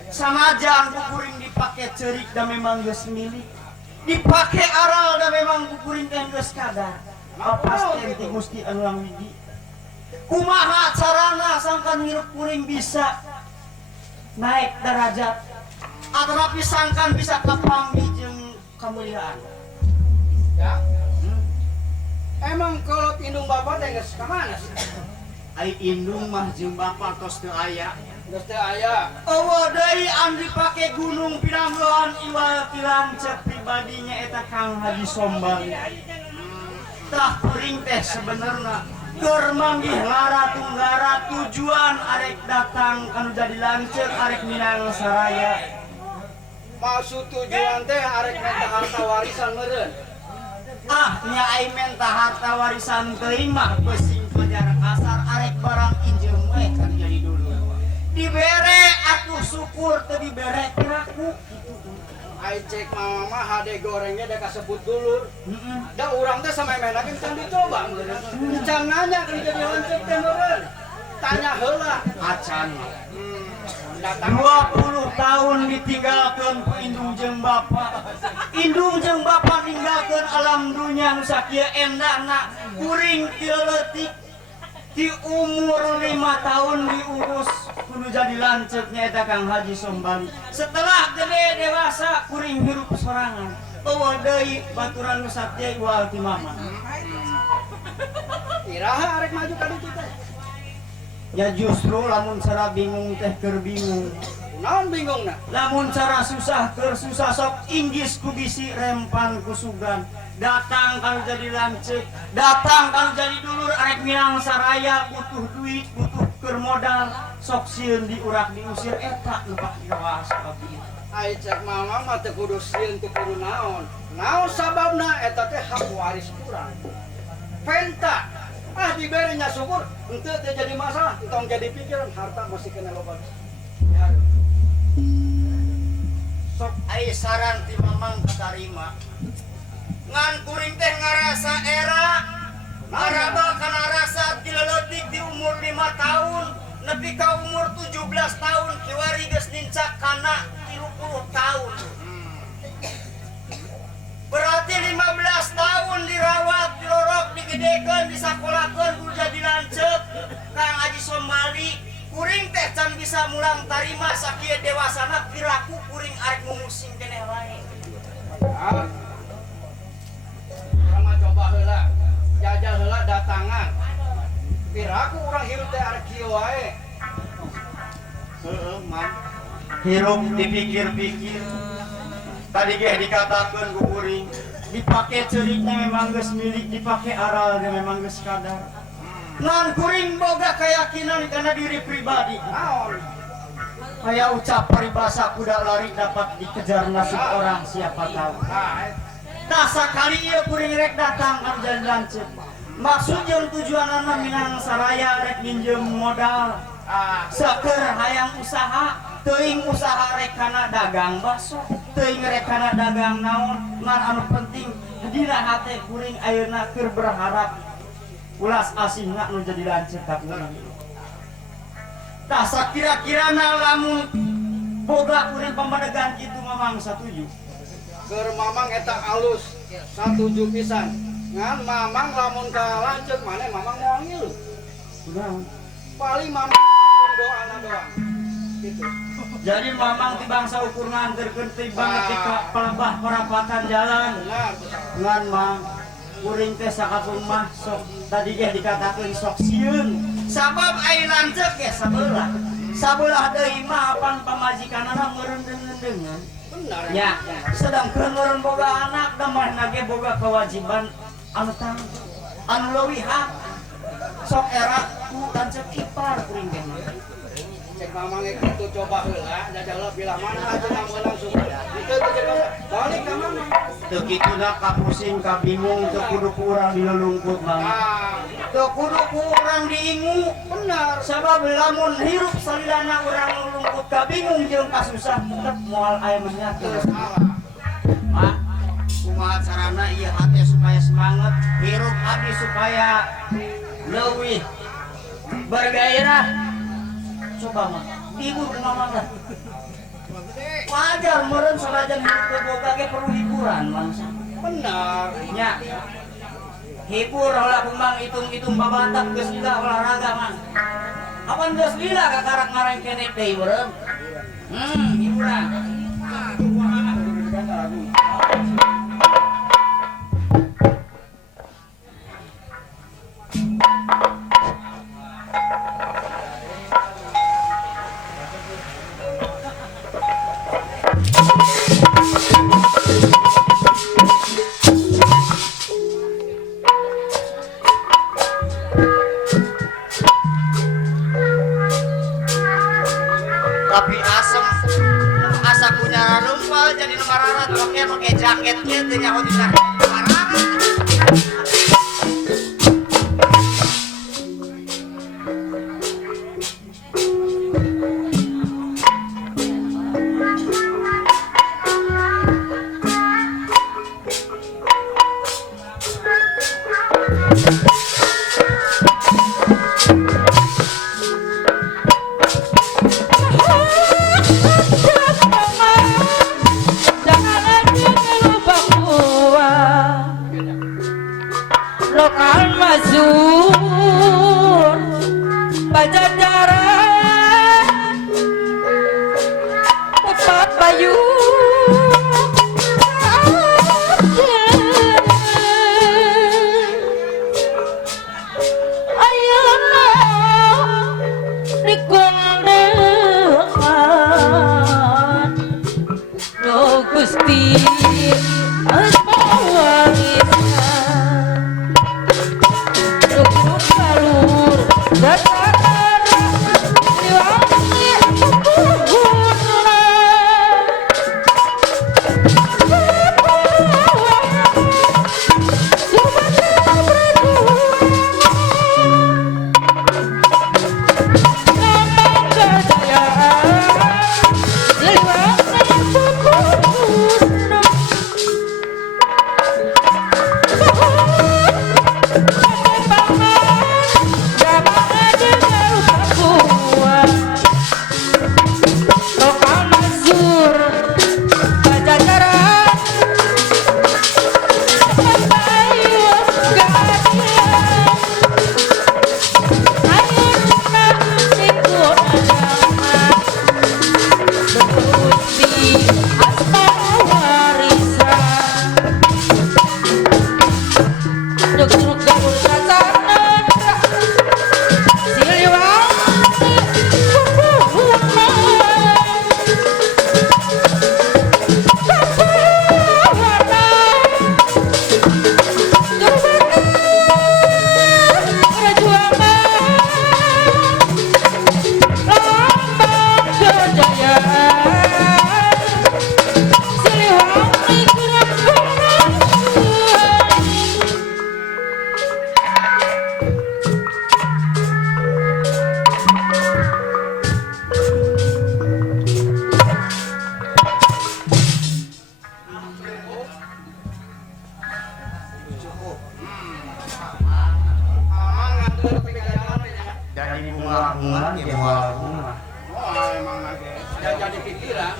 Sanajan kukuring dipake ceurik da memang geus milik. Dipake aral da memang kukuring teh geus kadar. Papasten ti Gusti anu widi. Kumaha carana sangkan hirup kuring bisa naik derajat atapi sangkan bisa kapanggih jeung kamuliaan. Ya. Emang kalau indung bapak teh geus ka mana sih? Ai indung mah jeung bapak tos teu aya. Geus teu aya. Eueuh deui an dipake gunung Pinanggoan iwal ti lanceuk pribadinya eta Kang Haji Sombali. Tah kuring teh sebenarnya keur manggih lara tunggara tujuan arek datang anu jadi lanceuk arek Minang Saraya. Maksud tujuan teh arek minta harta warisan meureun. Ah, nya ai minta harta warisan teuing mah pesing pajar kasar arek barang injeum we kan jadi dulu. Dibere atuh syukur teu dibere kiraku. Ai cek mama mah hade gorengnya da kasebut dulur. Da urang teh samemena ge can dicoba meureun. Can nanya keur jadi lanceuk teh meureun. Tanya heula acan. 20 tahun ditinggalkeun ku indung jeung bapa. Indung jeung bapa ninggalkeun alam dunya nu sakieu endahna kuring teu leutik. Di umur 5 tahun diurus ku kudu jadi lanceuk nyaeta Kang Haji Sombali. Setelah gede dewasa kuring hirup sorangan. Bawa deui baturan nu satya wal ti mama. Iraha arek maju ka ditu teh. Ya justru lamun cara bingung teh keur bingung. Naon bingungna? Lamun cara susah keur susah sok inggis ku bisi rempan ku sugan. Datang kalau jadi lanceuk, datang kalau jadi dulur arek minang saraya butuh duit, butuh keur modal, sok sieun diurak diusir eta nu pak diwas abdi. Ai cek mama mah teu kudu sieun teu kudu naon. Naon sababna eta teh hak waris urang. Penta diberi nya syukur henteu teh jadi masalah, entong jadi pikiran harta masih kena loba. Ya. Sok aya saran ti mamang katarima. Ngan kuring teh ngarasa era maraba kana rasa dileletik di umur 5 tahun nepi ka umur 17 tahun kiwari geus nincak kana 30 tahun. Berarti 15 tahun dirawat, dilorok, digedekeun, disakolahkeun kudu jadi lanceuk. Kang Haji Sombali kuring teh can bisa mulang tarima sakieu dewasana piraku kuring arek mumusing keneh wae. Urang coba heula, jajal heula datangan. Piraku urang hirup teh arek kieu wae. Heeh, Mam. Hirup dipikir-pikir. Tadi ge dikatakeun ku kuring, dipake ceuriknya memang geus milik, dipake aralnya memang geus kadar. Ngan kuring boga keyakinan kana diri pribadi. Naon? Aya ucap paribasa kuda lari dapat dikejar nasib orang siapa tahu. Tah sakali ieu kuring rek datang ka jalan lanceuk. Maksud jeung tujuanna minang saraya rek minjem modal. Saker hayang usaha, teuing usaha rek kana dagang bakso, teuing rek kana dagang naon, ngan anu penting dina hate kuring ayeuna keur berharap ulas asihna nu jadi lanceuk ka kuring. Tah sakira-kirana lamun boga kuring pamadegan kitu mamang satuju. Keur mamang eta alus, satuju pisan. Ngan mamang lamun ka lanceuk maneh mamang moal ngilu. Kunaon? Paling mamang doana doang. Gitu. Jadi mamang ti bangsa ukur nganterkeun timbang ketika pelebah perapatan jalan. Benar. Ngan mang kuring teh sakapung mah sok tadi ge dikatakeun sok sieun. Sabab ai lanceuk ge sabelah. Sabelah deui mah apan pamajikanana meureun deungeun. Benar. Ya, sedangkeun meureun boga anak da manehna ge boga kewajiban anu tanggung, anu leuwih hak. Sok era ku lanceuk ipar kuring teh mah. Cek mamang itu coba heula, jajal bila mana aja nang meunang sumber. Itu jadi balik ka mamang. Teu kituna kapusing kabingung teu kudu ku urang dilelungkut mang. Teu kudu ku urang diingu. Benar. Sabab lamun hirup salilana urang lelungkut kabingung jeung kasusah tetep moal aya menyatu. Salah. Mak, kumaha carana ieu hate supaya semangat, hirup abdi supaya leuwih bergairah. Coba mah, hibur ke mamang lah. Wajar meureun sanajan hirup teu boga ge perlu hiburan mangsa. Benar. Nya. Hibur heula kumbang itung-itung babatak geus lila olahraga mah. Apan geus lila ka karak ngareng keneh deui meureun. Hiburan. Tapi asem asa kunyara numpal jadi numararat oke jaketnya teu nyaho di numararat. Lokal mazur Pajajaran payu ayeuna dikondekan no Gusti Dari bunga-bunga ya bunga. Oh, emang lagi. Jadi pikiran.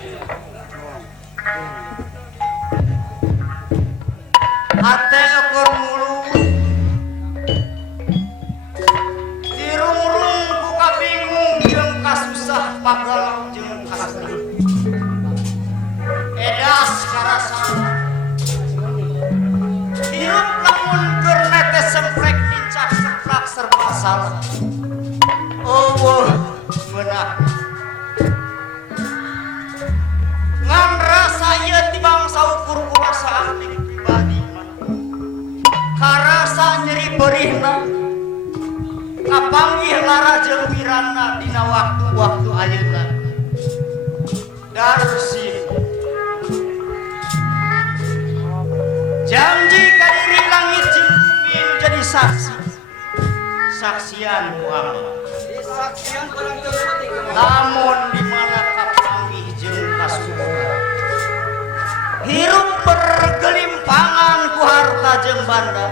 Hate ekor mulu dirung-rung ku kabingung jeung kasusah pagalau jeung kasih edas karasan hirup lamun keur netes semprek pincak semplak serba salah eueuh meunah ngan rasa ieu tibang saukur kuasa ahli pribadi karasa nyeri berihna kapanggih lara jeung wirana dina waktu-waktu ayeuna Darsin janji ka diri langit jeung bumi jadi saksi saksian Muhammad Saksian orang tersebut. namun di mana kapanggih jeung kasuburan hirup bergelimpangan ku harta jeung banda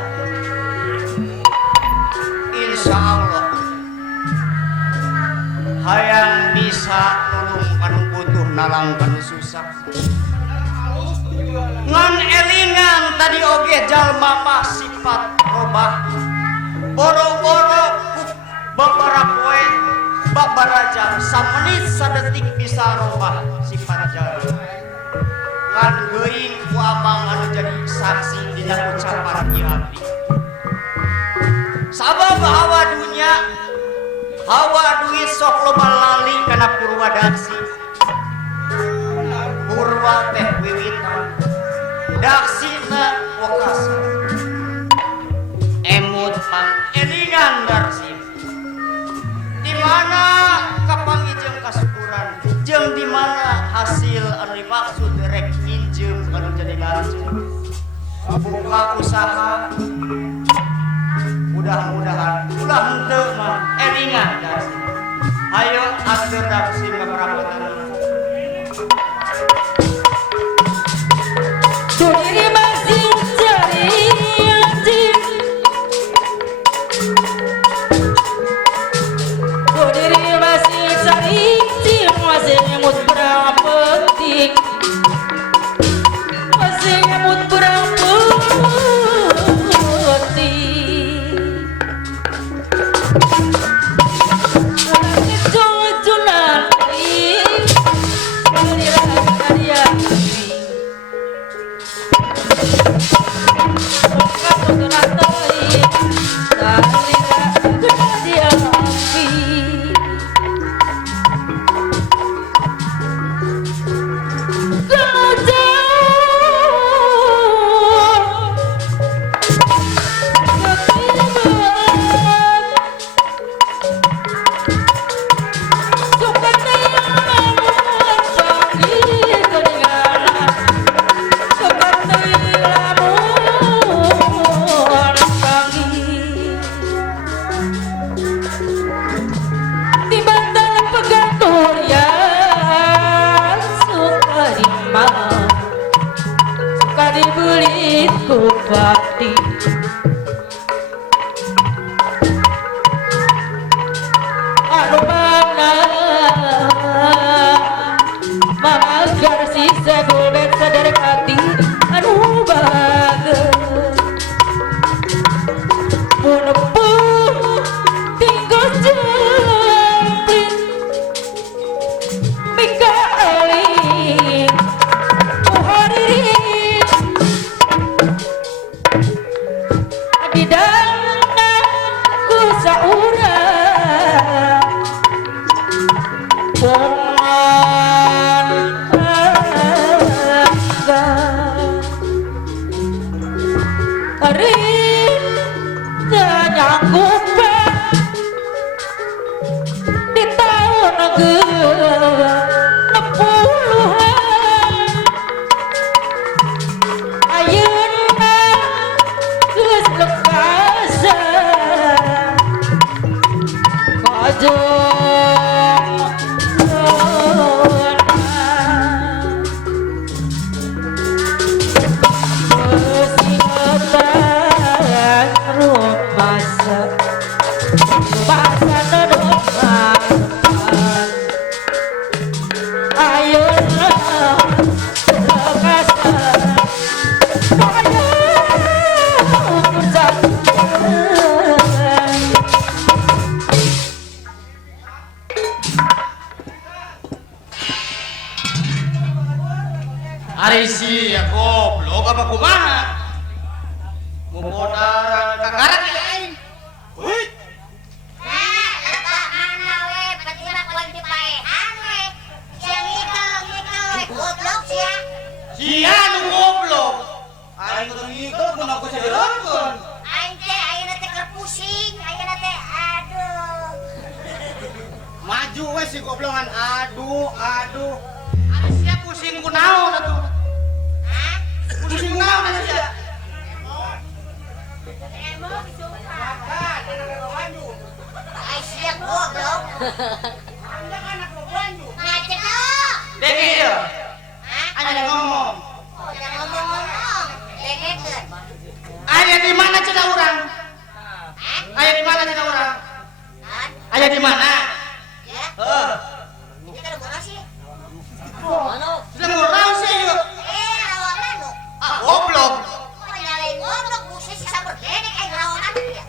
insya Allah hayang bisa nulung kanu butuh nalang kanu susah ngan elingan tadi oge jalma mah sifat robah boro-boro ku babaraha poe babaraha jam samenit sadetik bisa robah sifat jalma ngan geuing ku abang anu jadi saksi dina ucapan ieu abdi sabab hawa dunya hawa duit sok loba lali kana purwadaksi purwa teh wiwitan daksina wakasa emut mang elingan darsin di mana kapanggih jeung kasuburan jeung di mana hasil anu dimaksud rek minjem anu jadi lanjut buka usaha mudah-mudahan ulah henteu mah elingan darsin ayo atur darsin kaprabatan Diri masih cari anjing Diri masih cari anjing masih nyemut berapa penting masih nyemut berapa penting langit jauh-jauh bakti anu mana magar sisa golbet sadar hati anu bagus munepuh tinggal jempling mika eling muharirin di dandanku saurang pongan hari nyanggup di tahun ke-60-an ayeuna geus lekasan kajengan rumah Ari si ya goblok apa kumaha? Ngumodar kakarak ya aing. Heuy. Sia nu goblok. Aing kudu ngikut mun aku sadirongkeun. Aing teh ayeuna teh keur pusing, ayeuna teh aduh. Maju we si goblokan aduh. Ari sia pusing kunaon atuh? Hah? Pusing kunaon ari sia? Emang disumpah. Ai siap goblok. Anak Banyu. Ngajak lo. Dek ieu. Hah? Anya ngomong. Oh, jangan ngomong-ngomong. Dengekeun. Aya di mana cenah urang? Hah? Aya di mana cenah urang? Hah? Aya di mana? Ya. Heeh. Ini kan gua sih. Sudah ngurang sih yuk. Rawa manu. Ah, goblok. Oh, nyalain goblok busi sisa bergede kayak rawa manu ya.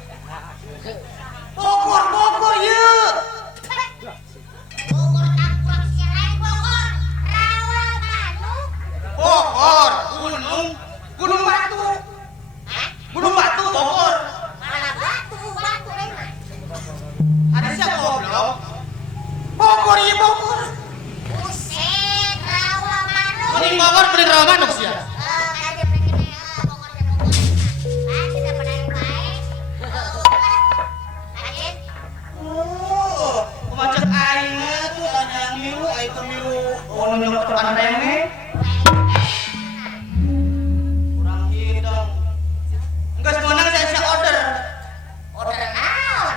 Bogor yuk. Bogor kampung si lain Bogor. Rawa manu. Bogor, Gunung Batu. Hah? Gunung Batu Bogor. Mana batu memang. Ada siapa goblok? Bogor iya Bogor. Buset, rawa manu. Mending Bogor beli rawa manuk sih ya. Kaget pengen Bogor dan Bogor. Ah, kita pernah yang baik. Kaget. Macet aing tuh tanya yang milu, aing tuh milu. Oh, milu ketepan rene. Kurang hidung. Enggak semuanya saya order. Order naon?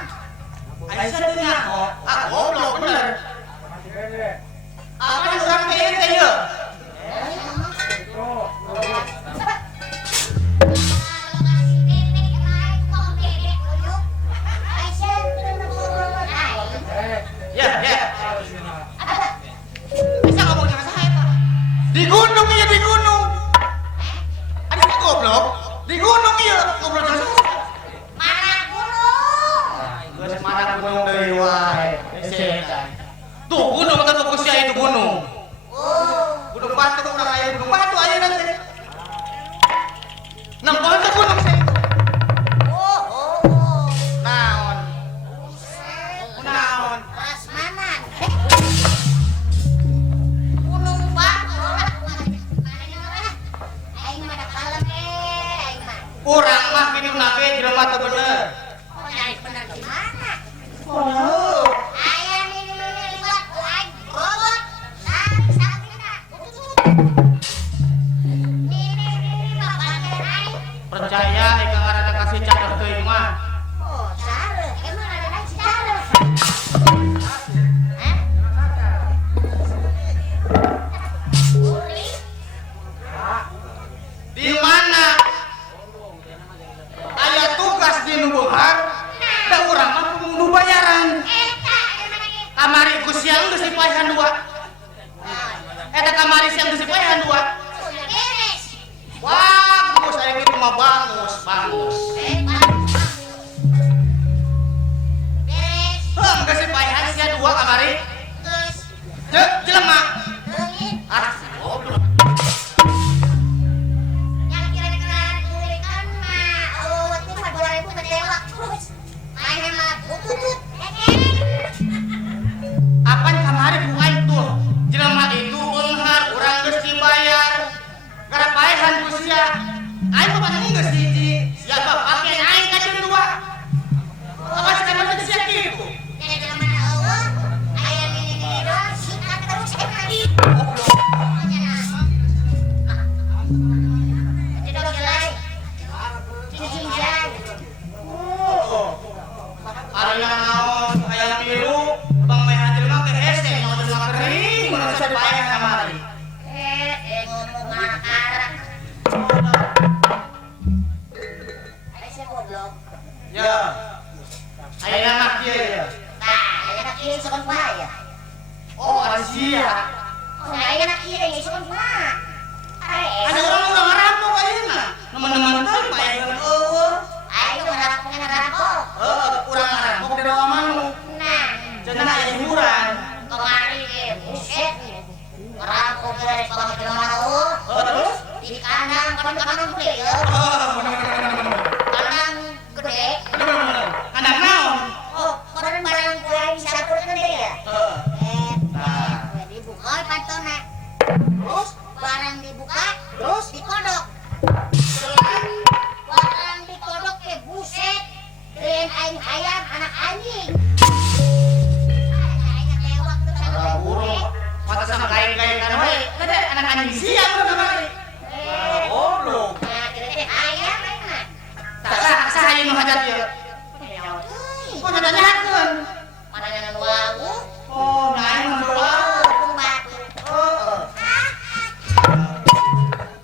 Aing saya tanya kok. Ah, goblok bener. Apa kurang teh teh yuk? Ya. Bisa ngomong sama saya, Pak. Di gunung iya di gunung. Ada siapa goblok? Di gunung iya ngobrol sama saya. Mana gunung? Geus mana gunung deui wae. Tuh gunung kan fokus ya itu gunung. Gunung Batu urang aya gunung Batu aya nanti. Nempoan ke gunung saya. Naon? Naon? Prasmanan. Gunung Batu. Aing mah ada kalem aing mah. Urang mah hidupna ge jelema teu bener. Oh, nyari bener gimana? Oh. Aya nih liwat aing robot. Sakina. Ini bapak aing. Percaya ika ngaranna kasih cadet teuing mah. Oh, cara. Emang ada nasi cara. Hah? Uli? Di mana? kamari siang geus poean dua. Sudah beres. Bagus, aya kitu mah bagus. Beres. Heuh, geus poean sia dua kamari. Terus Jelema. leungit. Ah, goblok. Yang kira-kira kulikan mah itu mah 2000 betewak terus. Main mah tutut. Apan kamari bukan tuh. Jelema itu beunghar urang geus dibayar. Gara paehan ku sia. Aing mah paling geus hiji. Siapa pake aing ka jeung dua. Apa sekarang teh sia kitu? Jadi dalam mana Allah, ayam ini doang sikat terus lagi. Tidak gelai. Tidak jinjang. Aya naon, aya milu, bang mehan jelema teh hese, nyawa jelema kering, mun bisa dipaehan kamari. Ngomong makarak. Ada siapa goblok? Ya. Aya anak kieu ya. Nah, ada nak kiri sukan kumaha ya? Oh, Asia. Oh, nah, ada nak kiri yang sukan kumaha? Ada orang nggak ngerampok ayeuna. Teman-teman teh paehan eueuh. Ayo ngerampok. Urang ngerampok di bawah manuk. Nah, Cenah aya hiburan. kemari buset. Ngerampok beres banget di mana oh. Terus? Di kandang kandang gede ya. Kandang gede. Anak naon? Oh, kemarin barang gue yang bisa gede ya. Dibuka pantona. Terus? Barang dibuka, Terus? dikodok. Barang dikodok ke buset. Keren aing hayam anak anjing. Aing lewat tuh sama Ora gue. burung. Mata sama kain-kain kana we. Teh anak anjing siang lu kamari. Goblok. Nah, kira-kira ayam aing mah. Tah saya nu hajat ieu. Kok nyajakeun? Mana yang wangu? Oh, naik mendoa. Batu. Heeh.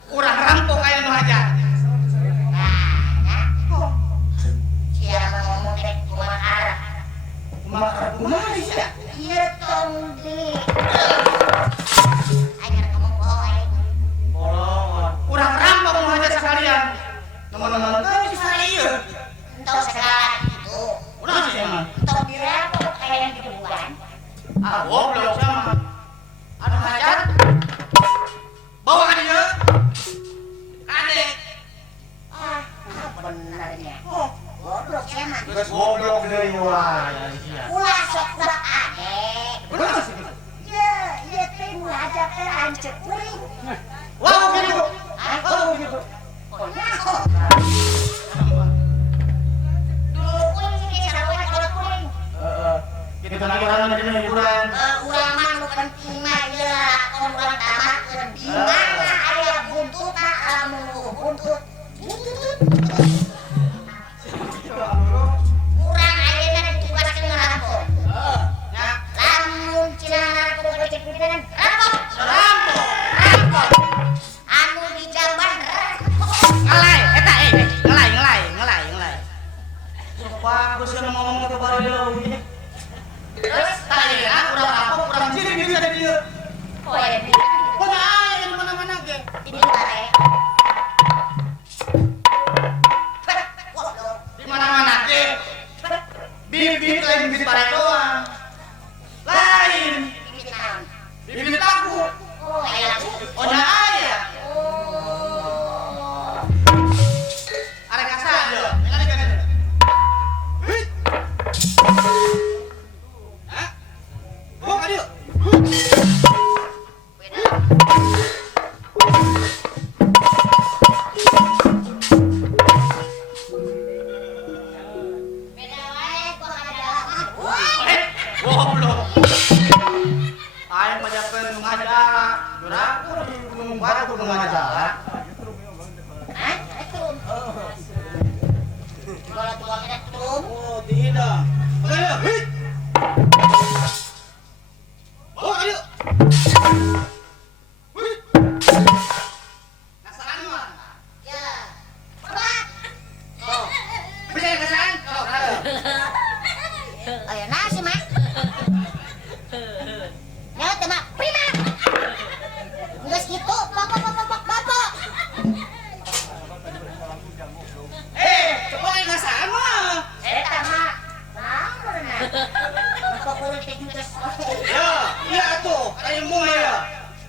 Urang rampok aya nu hajat. Siapa ngomong teh kumaha arah? Kumaha sia? Ieu tong di. Aing ngomong boy. Bolon. Urang rampok nu hajat sekalian. Teman-teman teh bisa ieu. Entau segala itu. Udah sih emang. Entau dirampok kayak yang dibuat. Ah, goblok sama. Anu hajat. Bawa ka dieu. Kade. Ah, benernya. Goblok ya mah. Geus goblok deui wae sia. Ulah sok budak ade. Bener sih. Ieu teh ngajak teh hancur kuring. Wah, gitu. Ah, Oh, gitu. oh nah. Dulu kuring sih sarua kalau kuring. Heeh. Kita lagi orang ada hiburan. Urang mah nu penting mah ieu lakon urang tamakeun di mana aya buntutna lamun buntut. Urang ayeuna ditugaskeun ngarampok. Ya. Lamun cenah ngarampok gecek-gecekan rampok. Rampok. Anu di jamban Ngelai, eta ngelai. Bagus ya ngomong ke bari deui. terus Tadi kan urang rampok, urang ciri bisa ada dieu. poe di Kok aya di mana-mana ge. bare. Di mana-mana ge. Bibit lain bibit pare doang. Lain Bibit naon? bibit aku. Oh, aya lagu. Oh, da aya. Oh. Arek saja. Ningali kan. Hei. Hah? Oh, ka dieu. Beda wae kok ada mah. Goblok. Aing majakeun ngajara. Duraku di Gunung Batu kudu ngajara. Hah? Etum. Bola tua kita tum. Oh, tidak. Oke, hei. Oh, ayo. Hei. Nasaan mah? Ya. Bapak. Oh. Bisa nasaan? Oh, ayo. Ayo nasi mah. Nyawa teh mah prima. Apa politik geus Ya, iya tuh, ayo mulai ya.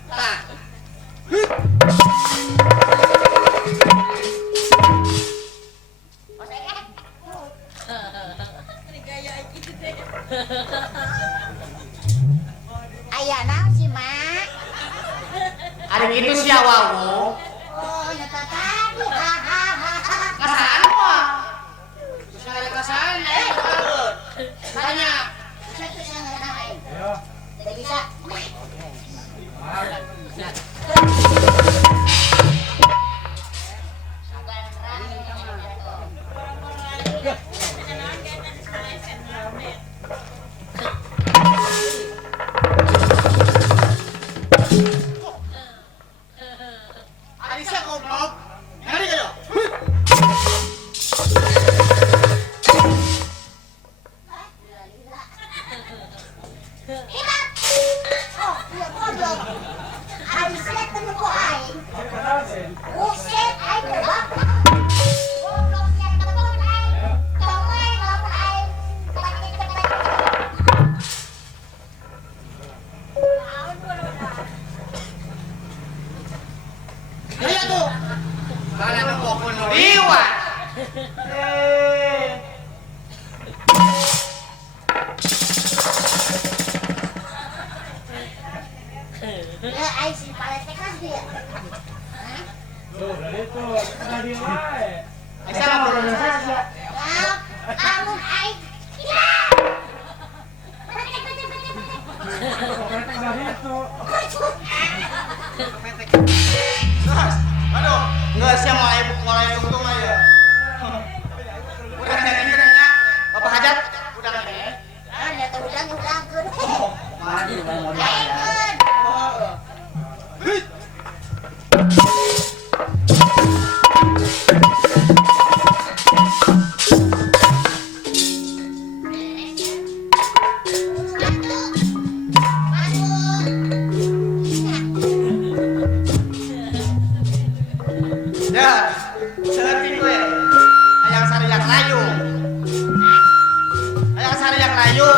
Tah. Aya naon sih, Mak? Ada itu siapa wo? Oh, nyata tadi. Hahaha. Kasaan mo. Terus ada kasaan. Tanya. Satu yang lain. Tidak bisa. Alisa goblok. Ngeri kayo. Hilang. Oh, iya bodoh. Aisyah temen ko aing. Buset, aing kebak. Gobloknya temen aing. Tomai lamun aing. Iya tuh. Kana nang bokon no iwa. Ya, aing si paletek kan dia. Bisa lapor saja. Ya, lamun aing. Hilang. Aduh, enggak siapa mau ibu mulai untung aja. Udah ada ini kan ya. Bapak hajat udah ada. Anda tuh udah keun. Maju mau Aing. Ya, seperti gue. Ayang sari yang layu. Ayang sari yang layu.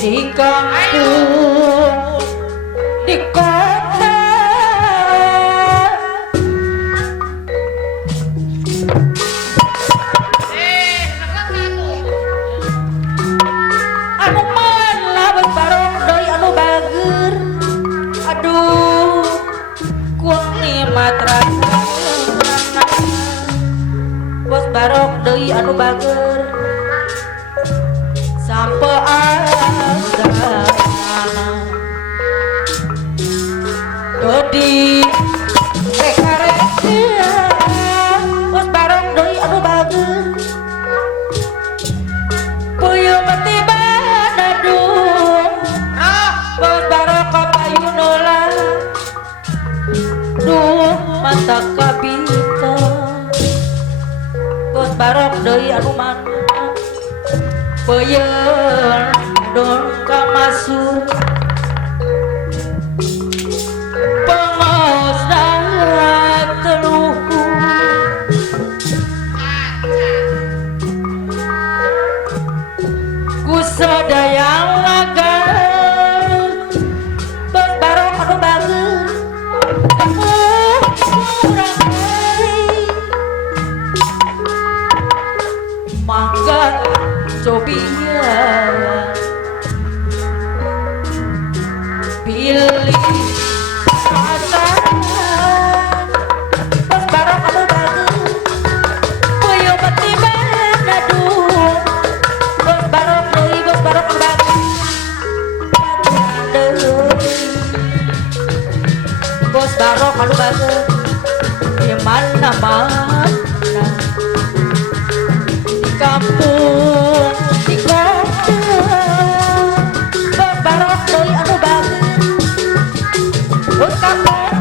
di kampung di kota anu mana barong deui anu bager aduh kunikmat rasa bos barok deui anu bager sampe asana dodi rek-rek bos barok deui anu bager puyeuh metiban aduh bos barok kapayunola duh mata kabita bos barok deui anu mana peuyeun dong kamasuk pengaos teluhur ku sadayang lagar bos barok anu bager kurang hari mangga cobiya pilih rasa bos barok anu bager puyeuh metiban aduh bos barok deui bos barok anu bager bos barok anu bager di mana-mana di kampung di kota bos barok deui anu bager bos kampung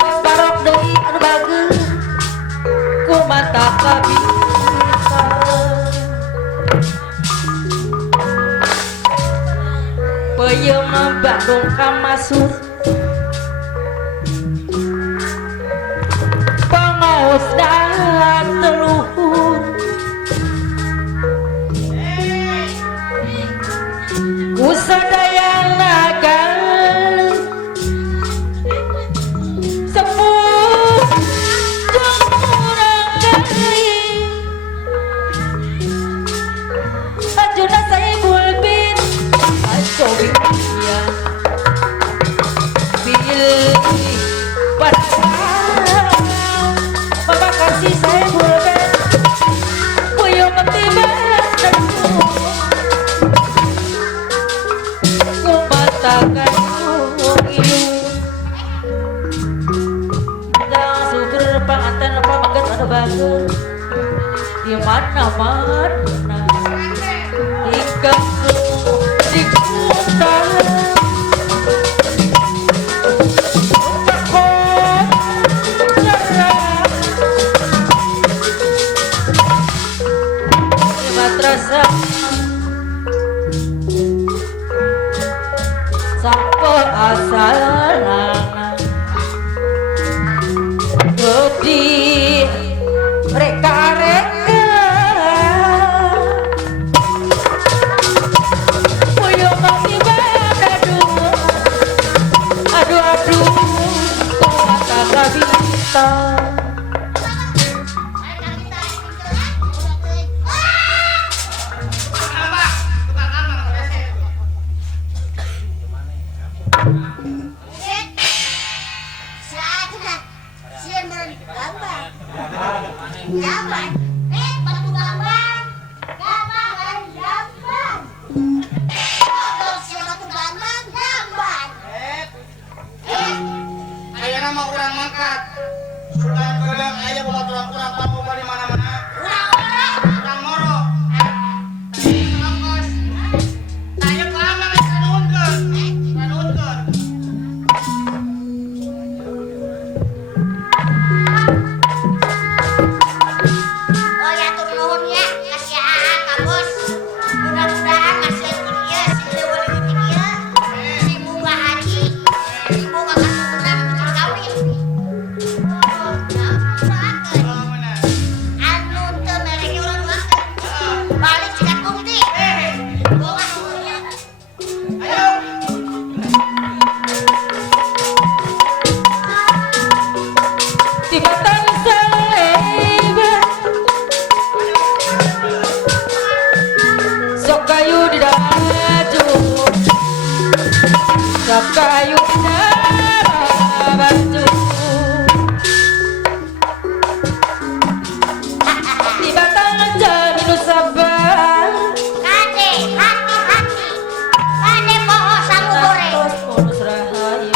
bos barok deui anu bager ku mata kabita peuyeung Bandung kamasuk pangaos teluhur ku sadayang nagal sepuh jeung urang deui ajuna saibul bin acobi ya pilih pada mama kasih saibul bin puyeuh metiban ku matakan ilu dan syukur panganten pamaget anu bager di mana-mana di kampung di kota madrasah sampe asalna dodi reka-reka puyeuh metiban aduh kok mata kabita Jamban, batu gambar, gambar jamban. Oh, si batu gambar, jamban. Ayeuna mah urang mangkat. Sudah kadang aya babaturan urang pamuka di mana-mana. Urang moro. Ongkos. Tanya ke lama geus sanuhunkeun. Sanuhunkeun. Oh ya tur nuhun ya, kasih ka bos. Mudah-mudahan hasil ieu si leuweung leutik ieu si bunga haji, si bunga katurunan kawin. Oh, nah, anu teu mere urang balik cikat bukti. Kakayuna baju di batangan jadi nu sabar Kade, hati-hati. Kade poho sangu goreng. Santos bonus rahayu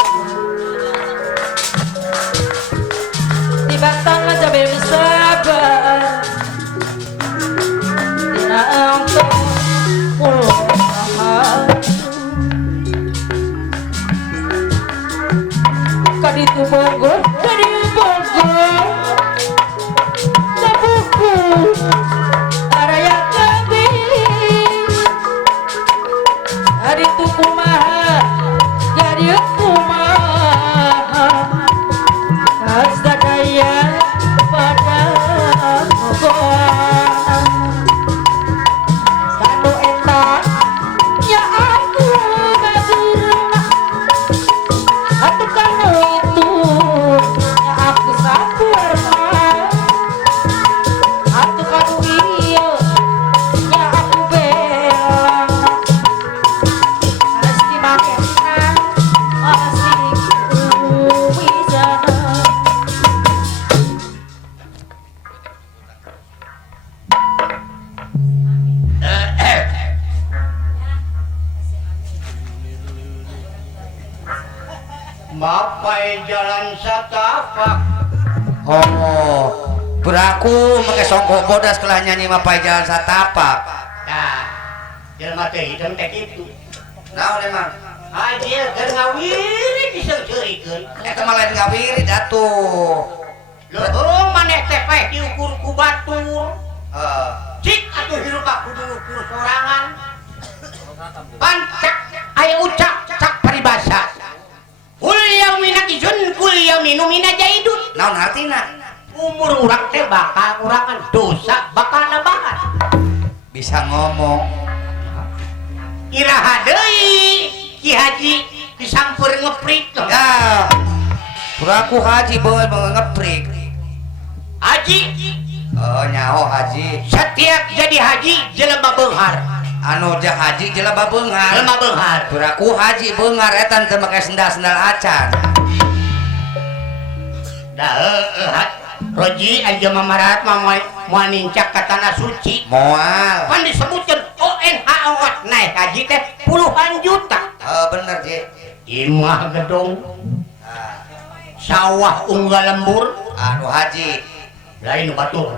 di batangan jadi nu sabar dina angkot ulo rahayu kaditu Bogor dari Bogor sabuku araya kabi kaditu kumaha jadi kumaha kasadaya pada Bogor kanu eta ya aku basurna atuh kanu itu ya aku sabarna atuh kanu ieu ya aku bela pasti makena pasti wisana Mapai jalan satapak. Oh, beraku make songkok bodas kelah nyanyi mapai jalan satapak. Nah, jelema teh hideung teh kitu. Naon emang? Haji keur ngawiri diseuceurikeun. Eta mah lain ngawirid atuh. Leuh maneh teh poe diukur ku batur. Heeh. Cik atuh hirup aku dulu ukur sorangan. Pancak aya ucap cak paribasa. Kul yaumina izun kul yauminu mina jaidun. Naon artina? Umur urang teh bakal kurangan dosa bakal nambahan. Bisa ngomong. Iraha deui Ki Haji disampur ngeprik. Ya. Beraku haji bae ngeprik. Haji Oh, nyaho haji. setiap jadi haji jelema beunghar. Anu jah haji jelema beunghar. Jelema beunghar. Beraku haji beunghar eta teu make sendal-sendal acan. Da Roji aja mamarat mah moal nincak ka tanah suci. Moal. Kan disebutkeun ONH ongkos naik haji teh puluhan juta. Bener, Ji. Imah gedung sawah unggal lembur Anu haji. lain batur.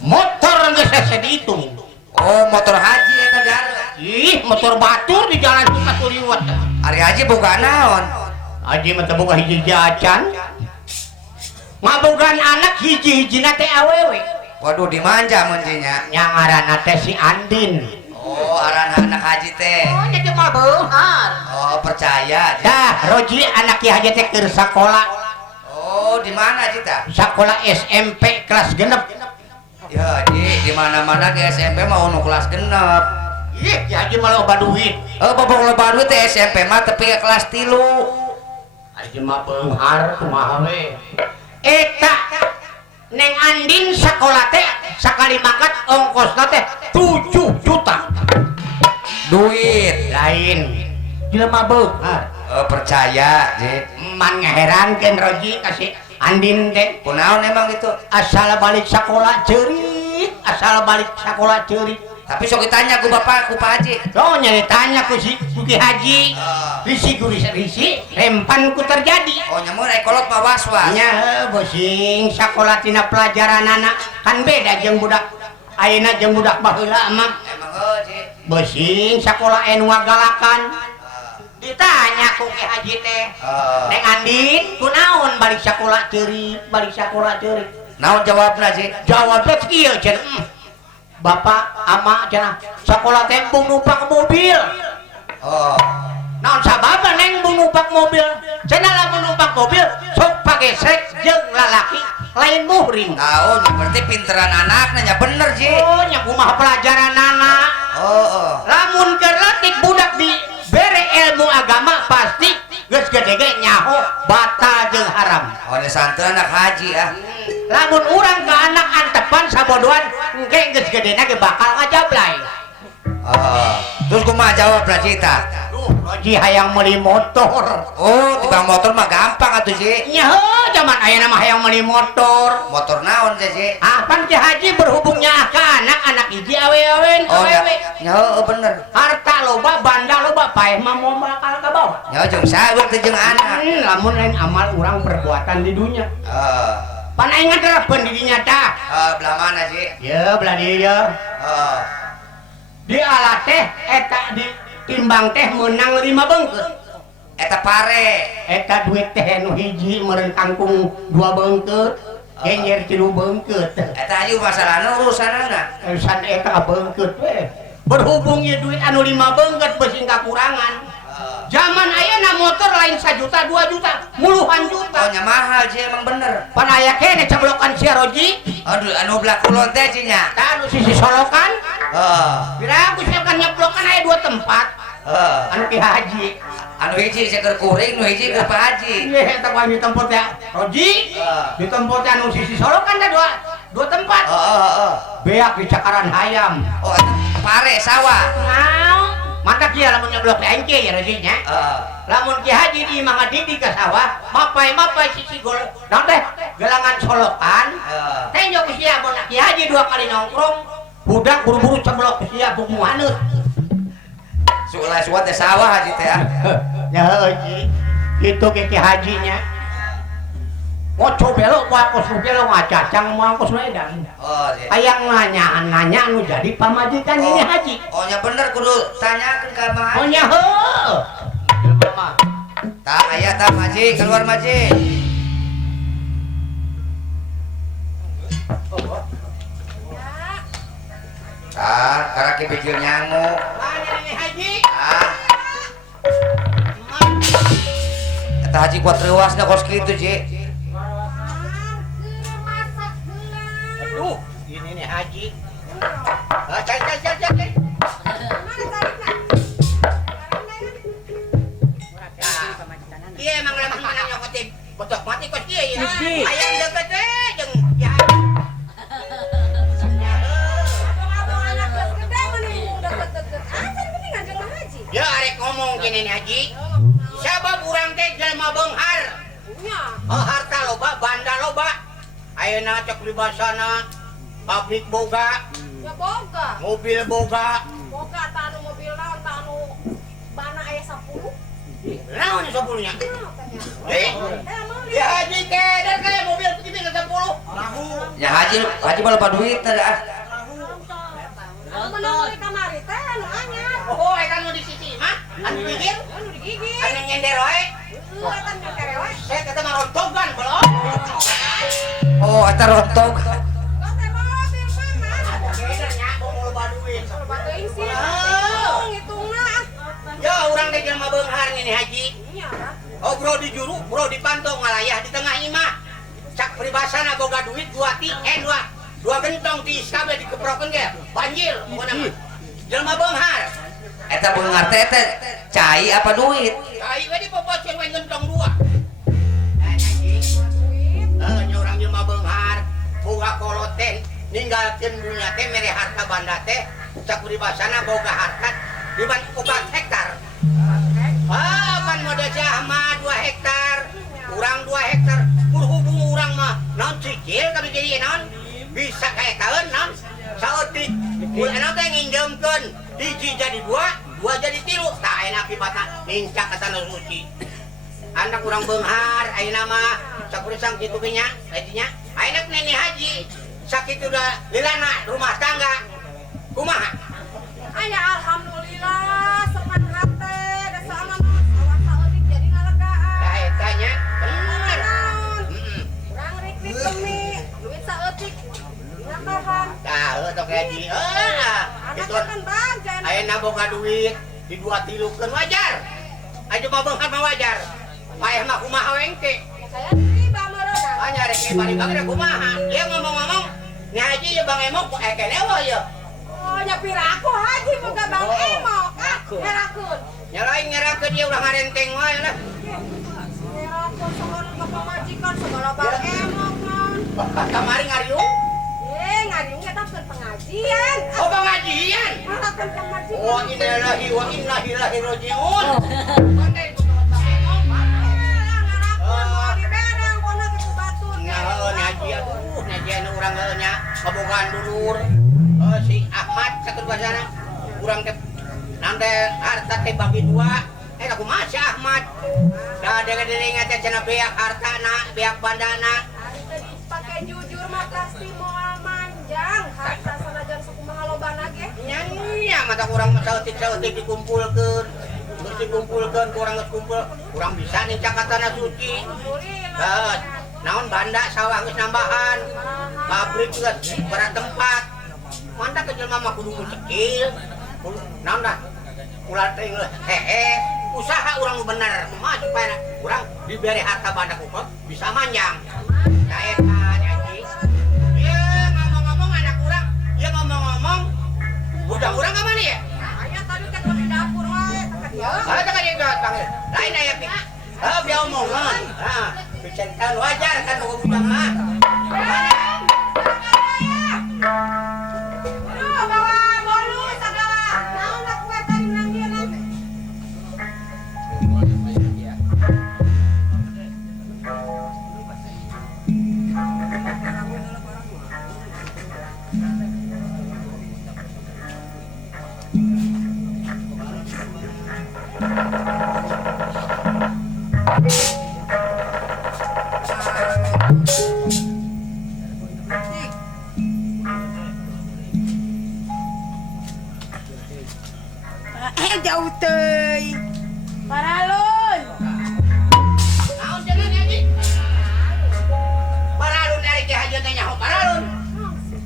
Motor geus hese dihitung. Oh, motor haji eta gareu. Ih, motor batur di jalan kita tuliwat. Ari haji boga naon? Haji mah teu boga hiji jajan. Ngabogan anak hiji-hijina teh awewe. Waduh, dimanja mun nya. Nya ngaranna teh si Andin. Oh, aran anak haji teh. Oh, jadi mah beunghar. Oh, percaya. Ji. Dah, Roji anak Ki Haji teh keur sakola. Oh, di mana Cita? Sakola SMP kelas genep. Ya, Ji, di mana-mana ke SMP mah ono kelas genep. Ih, Ki Haji malah loba duit. Bobok loba duit teh SMP mah tepi ke kelas 3. Haji mah beunghar kumaha we. Eta Neng Andin sakola teh sakali makat ongkosna teh 7 juta. Duit. Lain. Jelema beunghar. Percaya, Ji. Man ngaherankeun Roji kasih Andin teh. Kunaon emang itu? Asal balik sekolah ceurik, asal balik sekolah ceurik. Tapi sok ditanya ku bapak, ku Pak Haji. Oh, nyari tanya ku si Ki Haji. Risi ku risi, rempan ku terjadi. Oh, nyamun ekolot mah was-was. Nya bosing sakola tina pelajaran anak kan beda jeung budak ayeuna jeung budak baheula mah. Emang heuh, Ji. Bosing sakola anu ngagalakan. Ditanya ku Ki Haji teh. Neng Andin, kunaon balik sakola ceurik, balik sakola ceurik. Naon jawabna, Ji? Jawabna kieu cenah. Bapak, ama cenah, sakola teh bung numpak mobil. Oh. Naon sababna neng bung numpak mobil? Cenah lamun numpak mobil sok pagesek jeung lalaki lain muhrim. Tahu, berarti pinteran anaknya nya bener, Ji. Oh, nya kumaha pelajaran anak. Oh. Lamun keur leutik budak di bere ilmu agama pasti geus gede ge nyaho batal jeung haram. Oh, ini santai anak haji ah. Lamun urang ke anak antepan sabodoan engke geus gedena ge bakal ngajablay. Terus kumaha jawab lah Cita? Duh Roji hayang meuli motor. Oh, tibang motor mah gampang atuh sih. Nya heuh zaman ayeuna mah hayang meuli motor. Motor naon sih? Pan Ki Haji berhubungnya ke anak hiji awe-awen Oh ya, awewe. ya bener. Harta loba, banda loba, paeh mah mau bakal ka bawah. Ya jeung saeur teh jeung anak. Lamun lain amal urang perbuatan di dunia. Pan aing ngaderepeun di dinya tah. Belah mana sih? Ya, belah dieu ya. Di alat teh eta di timbang teh menang 5 beungkeut. Eta pare. Eta duit teh nu hiji meureun kangkung 2 beungkeut, genjer 3 beungkeut. Eta ayu masalahna urusanana. Urusan eta beungkeut we. Berhubung ieu duit anu 5 beungkeut beusi kakurangan. Zaman ayeuna motor lain 1 juta 2 juta, muluhan juta. Oh nya mahal sih emang bener. Pan aya kene cablokan si Roji. Aduh anu belah kulon teh nya. Tah anu sisi solokan. Kira aku siapkan nyeplokan aya 2 tempat. Anu Ki Haji. Anu hiji keur kuring, nu hiji keur Pak Haji. Iya, eta di tempat ya Roji. Di tempat anu sisi solokan teh 2 tempat. Beak di cakaran hayam. Oh, pare sawah. Naon? Mata kieu lamun nyeblok teh engke ya Roji nya. Lamun Ki Haji di Mang Didi ka sawah, mapai sisi gol. Naon teh? Gelangan solokan. Teh nyok sia mun Ki Haji 2 kali nongkrong, budak buru-buru ceblok sia buku haneut. Sulah suat teh sawah Haji teh. Ya Haji, itu Ki Haji nya. Moco belok wakos belok ngacacang mangkos medan. Oh, iya. Hayang nanya anu jadi pamajikan ini Haji. Oh nya bener kudu tanyakeun ka Mang Haji. Oh nya heuh. Jelema mah. Tah aya tah Maji, keluar Maji. Karaki pikir nyamuk. Mana ini Haji? Eta Haji kuat reuasna kos kitu, Ji. Aduh, ini nih Haji. Cai. Iya emang lemah mana nyokotin botok mati kos dia ya. Ayang deket jeung ya. Ya arek ngomong gini nih Haji. Sabab urang teh jelema beunghar. Harta loba, banda loba. Ayeuna cek libasana pabrik boga. Ya boga. Mobil boga. Boga tanu mobil naon tanu bana aya 10. Naon nya 10-nya? Ya Haji keder kayak mobil begini ke 10. Ya Haji mah lupa duit teh dah. Menang di kamari teh anu anyar. Oh, eta nu di sisi mah? Anu digigir? Anu digigit. Anu nyender wae? Eta nu kerewe. Saya kata mah rontogan belum. Oh, eta rontog. Kok teh mobil mana? Keder nya bawa loba duit. Batu isi. Ngitungna. Ya urang teh jelema beunghar nih Haji. Iya. Oh bro di juru, bro di pantong ngalayah di tengah imah. Cak peribasana boga duit 2 gentong ti iskabe dikeprokeun ge banjir pokona mah. Jelema beunghar. Eta beunghar teh eta cai apa duit? Cai we dipopoceun we gentong 2. Nya urang jelema beunghar boga koloten ninggalkeun dunya teh mere harta banda teh cak peribasana boga harta diban 4 hektar. Pan mode mah 2 hektar. Urang 2 hektar. Berhubung urang mah naon cicil kanu jadi naon? Bisa kayak tahun non saeutik bulan teh nginjemkeun hiji jadi 2 jadi 3 tah ayeuna akibatna nincak ka tanah suci anak urang beunghar ayeuna mah sakurisang kitu ge nya nya ayeuna Neni Haji sakitu da lilana rumah tangga kumaha Aya alhamdulillah sopan hate da saman awas saeutik jadi ngalegaan. da eta nya bener Urang rek demi duit saeutik. Tahu tuh kayak gini, itu ayeuna boga duit di 2-3 wajar. Aja mah beunghar mah wajar. Paeh mah kumaha we engke. Saya tiba meureun. Nya rek bari bagre kumaha. Dia ngomong-ngomong, nya Haji ya Bang Emok kene we ya. Oh, nya piraku Haji boga Bang Emok. Herakeun. Nya lain ngerakeun dia udah ngarenteng wae lah. Herakeun soal ka pamajikan segala Bang Emok non. Kamari ngariung. Ngariung eta keur pengajian. Oh pengajian. Eta keur Wa innalillahi wa inna ilaihi rajiun. Ngajian urang nya kabogaan dulur. Si Ahmad sakeut basana urang teh nande harta teh bagi dua. Aku masih Ahmad. Da dengan teh cenah beak hartana, beak bandana. Pakai jujur mah pasti moal manjang harta sanajan sakumaha lobana ge. Nya mata urang mah saeutik-saeutik dikumpulkeun. Geus dikumpulkeun urang geus kumpul, urang bisa nincak katana suci. Heeh. Naon banda sawah geus nambahan. Pabrik geus berat tempat. Mantap ke jelema mah kudu mucekil. Naon dah? Ulah teh hehe. Usaha urang bener mah supaya urang diberi harta badak ukot bisa manjang. Nah eta nyanyi. Ieu ngomong-ngomong anak urang, ieu ngomong-ngomong budak urang ka mana ya? Aya tadi teh di dapur wae teh ka dieu. Teh ka dieu panggil. Lain aya pik. Biar omongan. Bicara wajar kan budak mah. Bawa bolu sagala. Naon lah kue tadi nang dieu nanti. Jauh teuy. Paralun. Naon cenah nyanyi? Paralun ari teh hajeun teh nyaho paralun.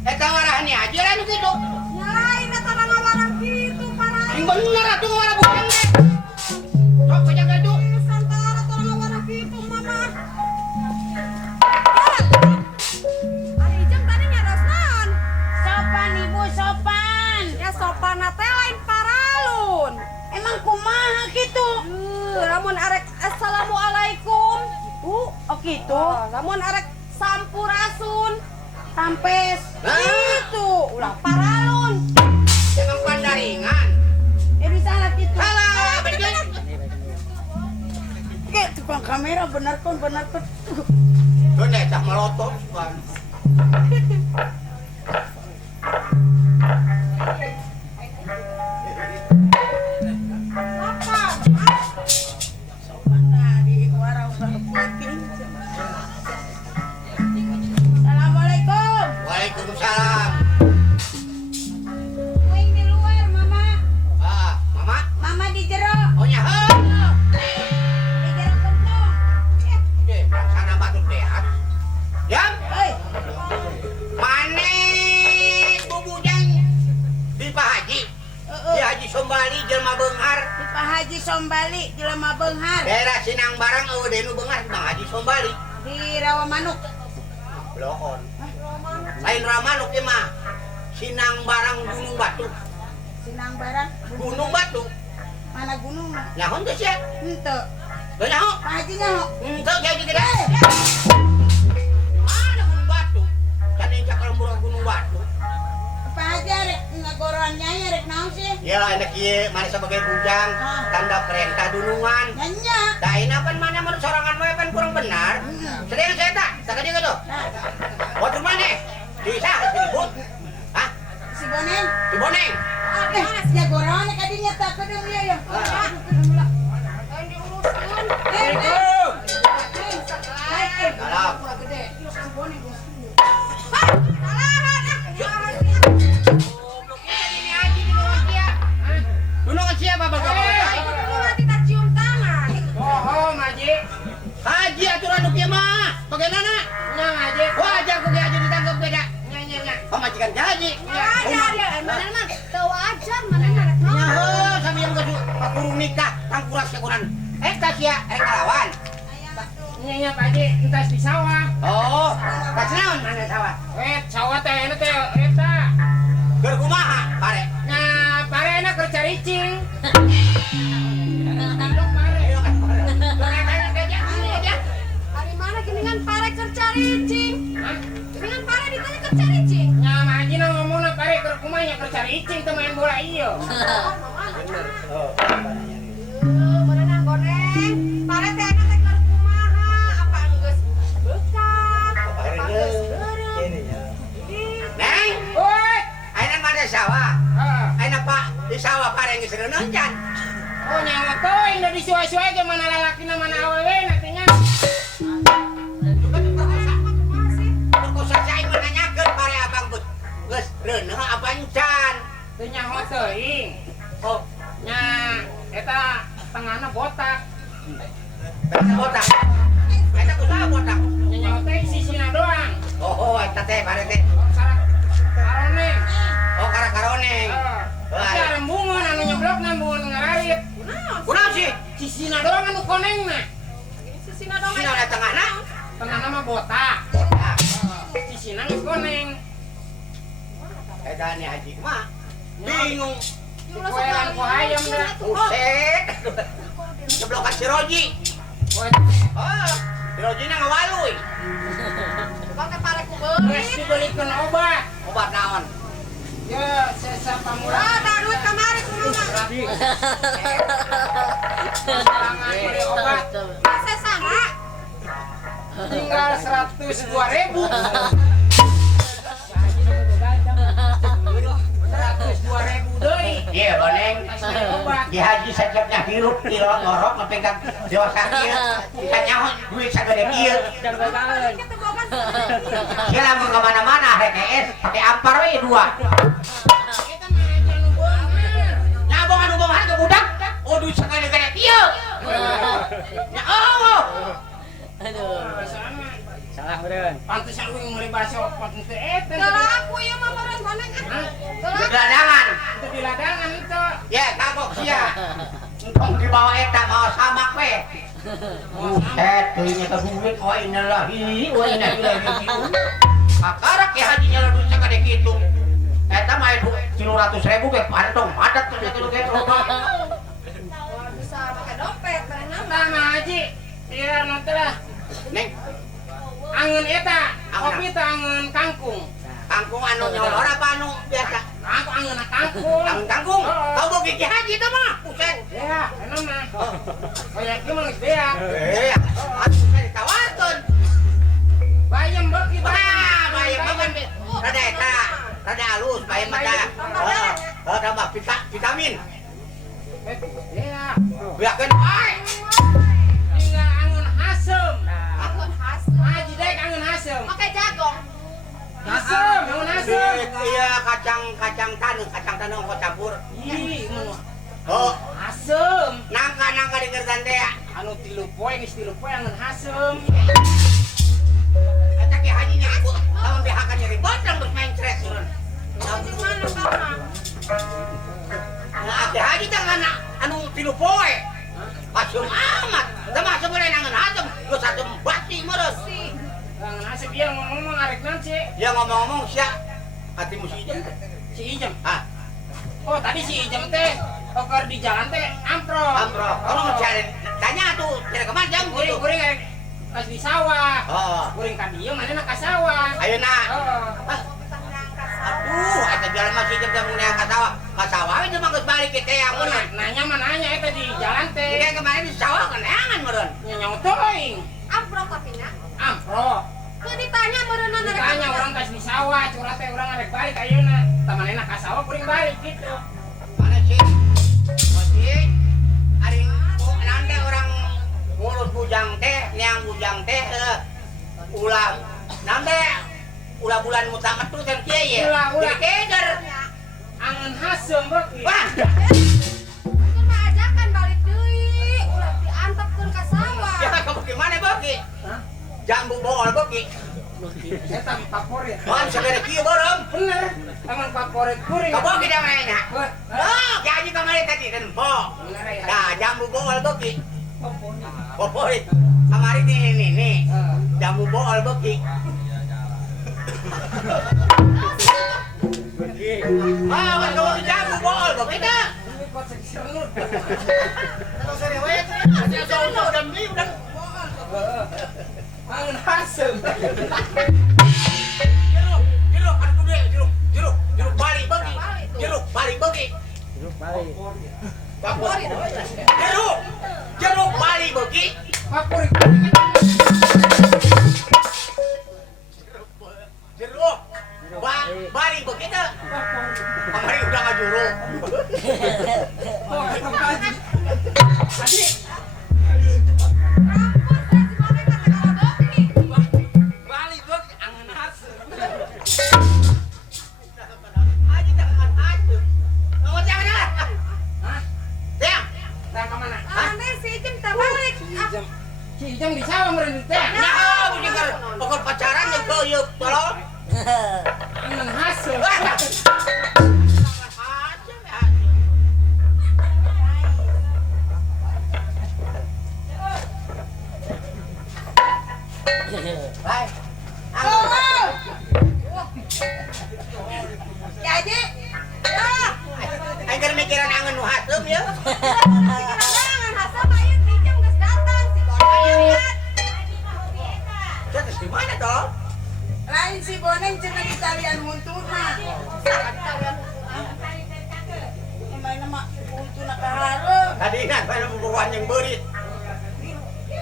Eta warahnya aja anu kitu. Nyalain eta ngawarang kitu paralun. Sing bener atuh ngawarah bukan teh. Sok penjaga itu. Santara tong ngawarang kitu mama. Ari ijeng tadi nyaros naon? Sopan ibu sopan. Ya sopan teh lain paralun. Emang kumaha gitu? Lamun arek assalamualaikum. Oh gitu. Lamun arek sampurasun. Sampes. Gitu, ulah paralun. Emang pandaringan. Bisa lah gitu. Salah, bener. Kayak tukang kamera bener kon. Tuh nih, cah melotot kan. Assalamualaikum. Waalaikumsalam. Kuing di luar mama. Mama. Mama di jero. Oh nyaho. Di jero kentong. Oke, sana batur behat. Jam. Hei. Mane bubujang di Pak Haji. Di Haji Sombali jelema beunghar. Di Pak Haji Sombali jelema beunghar. Daerah Sinang Barang eueuh deui nu beunghar Bang Haji Sombali. Di Rawa Manuk. Loon. Lain Ramanuk ieu mah. Sinang Barang Gunung Batu. Sinang Barang. Gunung Batu. Mana gunung? Nyaho teh sia? Henteu. Teu nyaho? Pak Haji nyaho. Henteu jadi gede. Mana Gunung Batu? Can encak kalau Gunung Batu. Pak Haji rek ngagoroan nyai rek naon sih? Ya enak ieu mana sebagai bujang tanda perintah dunungan. Nanya. Da ayeuna pan mana mun sorangan mah pan kurang benar. Sedeng saya tak, tak dia gitu. Waktu mana? Di sana disebut. Hah? Si Boneng. Di Boneng. Jagoran kadinya tak kedeng ieu ya. Salam. Dunungan siapa bapak? Oh, Maji. Haji aturan nu kieu mah. Bagaimana? Nya Haji. Wajar ku ge Haji ditangkep beda. Nya. Pamajikan Haji. Nyaho sami yang geus kurung nikah tangkuras sakuran. Eta sia rek lawan. Nya Pak Haji, entas di sawah. Oh, kasnaon mana sawah? Sawah teh anu teh eta. Keur kumaha pare? Nah, parena keur caricing. Ari mana geningan pare keur caricing? Geningan pare ditanya keur caricing. Nya Haji na ngomongna pare keur kumaha nya keur caricing. icing tuh main bola iyo. Berenang goreng. Pare teh teh keur kumaha? Apa geus bekak? Apa geus beureum? Neng, Woi. ayeuna mah ada sawah. Ayeuna Pak di sawah pareng geus reuneung can. Oh nyawa teuing da disuai-suai ge mana lalakina mana awewe nantinya. Perkosa cai mah nanyakeun pare abang geus reuneung apa encan. Teu nyaho teuing. Oh, Nya eta tengahna botak. botak. Eta kumaha botak? Nya nyaho teh sisina doang. Oh, eta teh pare teh. Karoneng. Oh, kara-karoneng. Tapi arembungan anu nyeblok nambungan ngararit. Kunaon sih? Sisina doang anu konengna. Sisina dong. Sina na tengahna? Tengahna mah botak. Botak. Sisina geus koneng. Eta nih haji mah. Bingung. Koelan ku hayam dah. Buset. Jeblokan si Roji. Koe Oh, si Roji na ngawaluy. Pakai pare ku geus beuli. dibelikeun obat. Obat naon? Ya sesa pamurah. Ada duit kamari ku mama. Jangan beli obat. Masa sama? Tinggal 102.000. 102.000 deui. Iya, Boneng. Kasih obat. Di haji sajabnya hirup, kilo ngorok, ngepegang dewasa kieu. Kita nyaho duit sagede kieu. Kita bogan. Sila mau kemana-mana, HTS, pakai ampar we dua. Kita mah aja nu beungeun. Nyabong anu bawa harga budak. Oh, duit sagede gede kieu. Ya Allah. Salah beureun. Pantesan lu yang meuli baso pantes teh eta. Kalau aku ya mah meureun koneng. Di ladangan. Itu di ladangan itu. Ya, kagok sia. Engkong dibawa eta mau samak we. Buset, teuingnya ke duit wa innalillahi wa inna ilaihi raji'un. Akarak ya haji nyala duit sagede kitu. Eta mah 300.000 ge pantong padat tuh kitu ge. Bisa pakai dompet berenang. Sama Haji. Iya nanti lah. Neng, Angeun eta, Angeun. kopi teh angeun kangkung. kangkung anu nyolor apa anu biasa? Aku angeun kangkung. Kangkung kangkung. Oh. Tahu bogi ki haji teh mah. Buset. Ya, enak mah. Kayak gimana geus beak. Atuh teh ditawarkeun. Bayem beuki Wah, bayam banget. Rada eta, rada halus bayam mah teh. Heeh. Tambah vitamin. Ya, Biakeun bae. tinggal angeun asem. Aku khas. Haji dek angeun asem. Pakai jagung. Asem, angeun asem. Iya kacang taneuh kok campur. Ih, mun Oh, asem. nangka digertan teh. Anu 3 poe geus 3 poe angeun asem. Eta ki haji nya ribut. Lamun BH kan ribut rambut main stres urang. Di mana Mama? Nah, teh haji teh ngana anu 3 poe. Asem amat. Teu mah sebenarnya nangeun asem, geus asem bati meureun. Angeun asem dia ngomong ngarek naon sih? Ya ngomong-ngomong sia hati musi ijem teh. Si Ijem. Ah, Oh, tadi si Ijem teh oker di jalan teh amprok. amprok. Orang cari tanya tuh, cari kemana jam gitu. Guring pas di sawah. Oh, Guring ka dieu manehna ka sawah. ayeuna. Oh. Aduh, eta jalan masih jam jam mulai ka sawah. Ka sawah itu mah geus balik ke teh Oh, amun. nanya mah nanya eta di jalan teh. Kayak kemarin di sawah kan neangan meureun. Nyawa teuing. Amprok tapi nak. Amprok. Ku ditanya berenang dari Ditanya orang pas di sawah, curhat teh urang ngarek balik ayeuna. Tamanena ka sawah kuring balik gitu. Mana sih? Masih ari nanti orang ngurus bujang teh, niang bujang teh ulah nanti ulah bulan mutamat tuh teh kieu ye. Ulah. Keder. Angeun hasem beuki. Wah, Ku mah ajakan balik deui. Ulah diantepkeun ka sawah. ya kamu gimana bagi? Hah? Jambu bongol bagi. Eta favorit. Kan segede kieu bareng. Bener. Emang favorit kuring. Kamu kita mainnya. Wah, Oh, gaji kemarin tadi kan po. bener ya. Nah, jambu bongol bagi. Favorit. Favorit. Kemarin nih. Eh. Jambu bongol bagi. Ah, kan kamu jambu bongol bagi dah. Ini kocek sernut. Angeun hasem. Jeruk, kan kudu jeruk balik bagi. Jeruk Jeruk Bali beuki. Jeruk Bali beuki teh. Kamari udah ngajuruk. Bali beuki angeun haseum. Aji teh kan haseum. Ngomong jangan lah. Hah? Tiang. Tiang ke mana? Aneh si Jem tak balik. Si Ijam di sawah meureun teh. Nah, bukan pokok pacaran jeung keuyeup tolong. Angeun haseum. Jadi, ya. Aing mikiran angeun nu haseum ya. Jangan hasam ayo si Jem geus datang si Boneng lihat. Terus di mana toh? Lain si Boneng cenah di talian muntuna. Main nama muntuna kahareup. Tadina bae bubuhan yang beurit.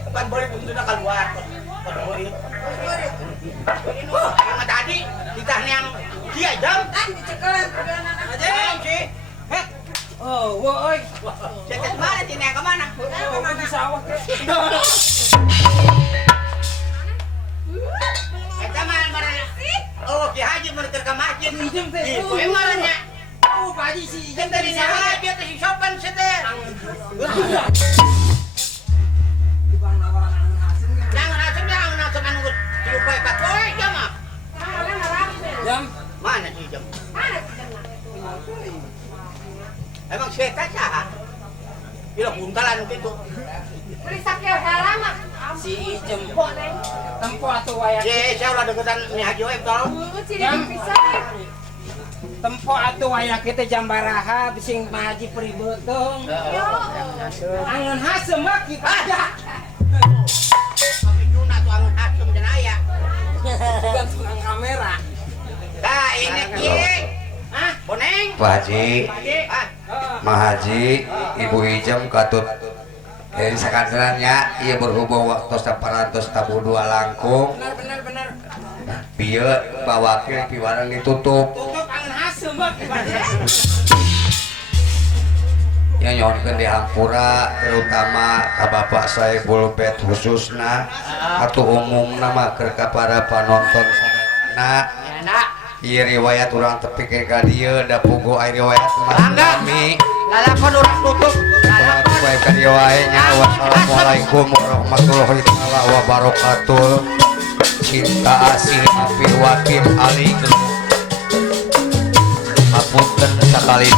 Bukan beurit untuna keluar. Pada beurit. Ayo mah tadi ditah yang kieu jam. Kan dicekelan pegana. Aja sih. Heh. Oh, woi. Cetet mana sini yang ke mana? Oh, di sawah teh. Eta mah mana? Oh, Ki Haji mun keur ka masjid. Ijam teh. Ieu marahnya. Oh, Pak Haji si Ijam Kita di sana dia teh si sopan seter. Jangan asem anu diupai pakoy jam mah. Jam Mana si jam? Emang setan saha? Bila buntalan gitu. Beli sakit lama. si Ijem tempo atuh wayah Ye, saya ulah deketan Ni Haji Web tau. jam tempo atuh wayah kita jam baraha bising maji peribeuteung angeun hasem mah kita aja Tapi Juna tuh angun hasem dan aya. bukan tukang kamera. Dah ini Ki. Hah? Boneng. Pak Haji, Ah, Mah Haji, Ibu Ijem katut dari sakanserannya ia berhubung waktu saparantos tabu dua langkung Benar. bieu bawakil piwarang ditutup Tutup angeun hasem mah kita. yang nyonkeun di Hampura terutama ka Bapak Saiful Bet khususna atuh umumna mah keur ka para panonton sadayana ieu riwayat urang tepikeun ka dieu da puguh aya riwayat kami lalakon urang tutup. baik ka dieu wae nya wassalamualaikum warahmatullahi taala wabarakatuh cinta asih api wakim ali hapunten sakali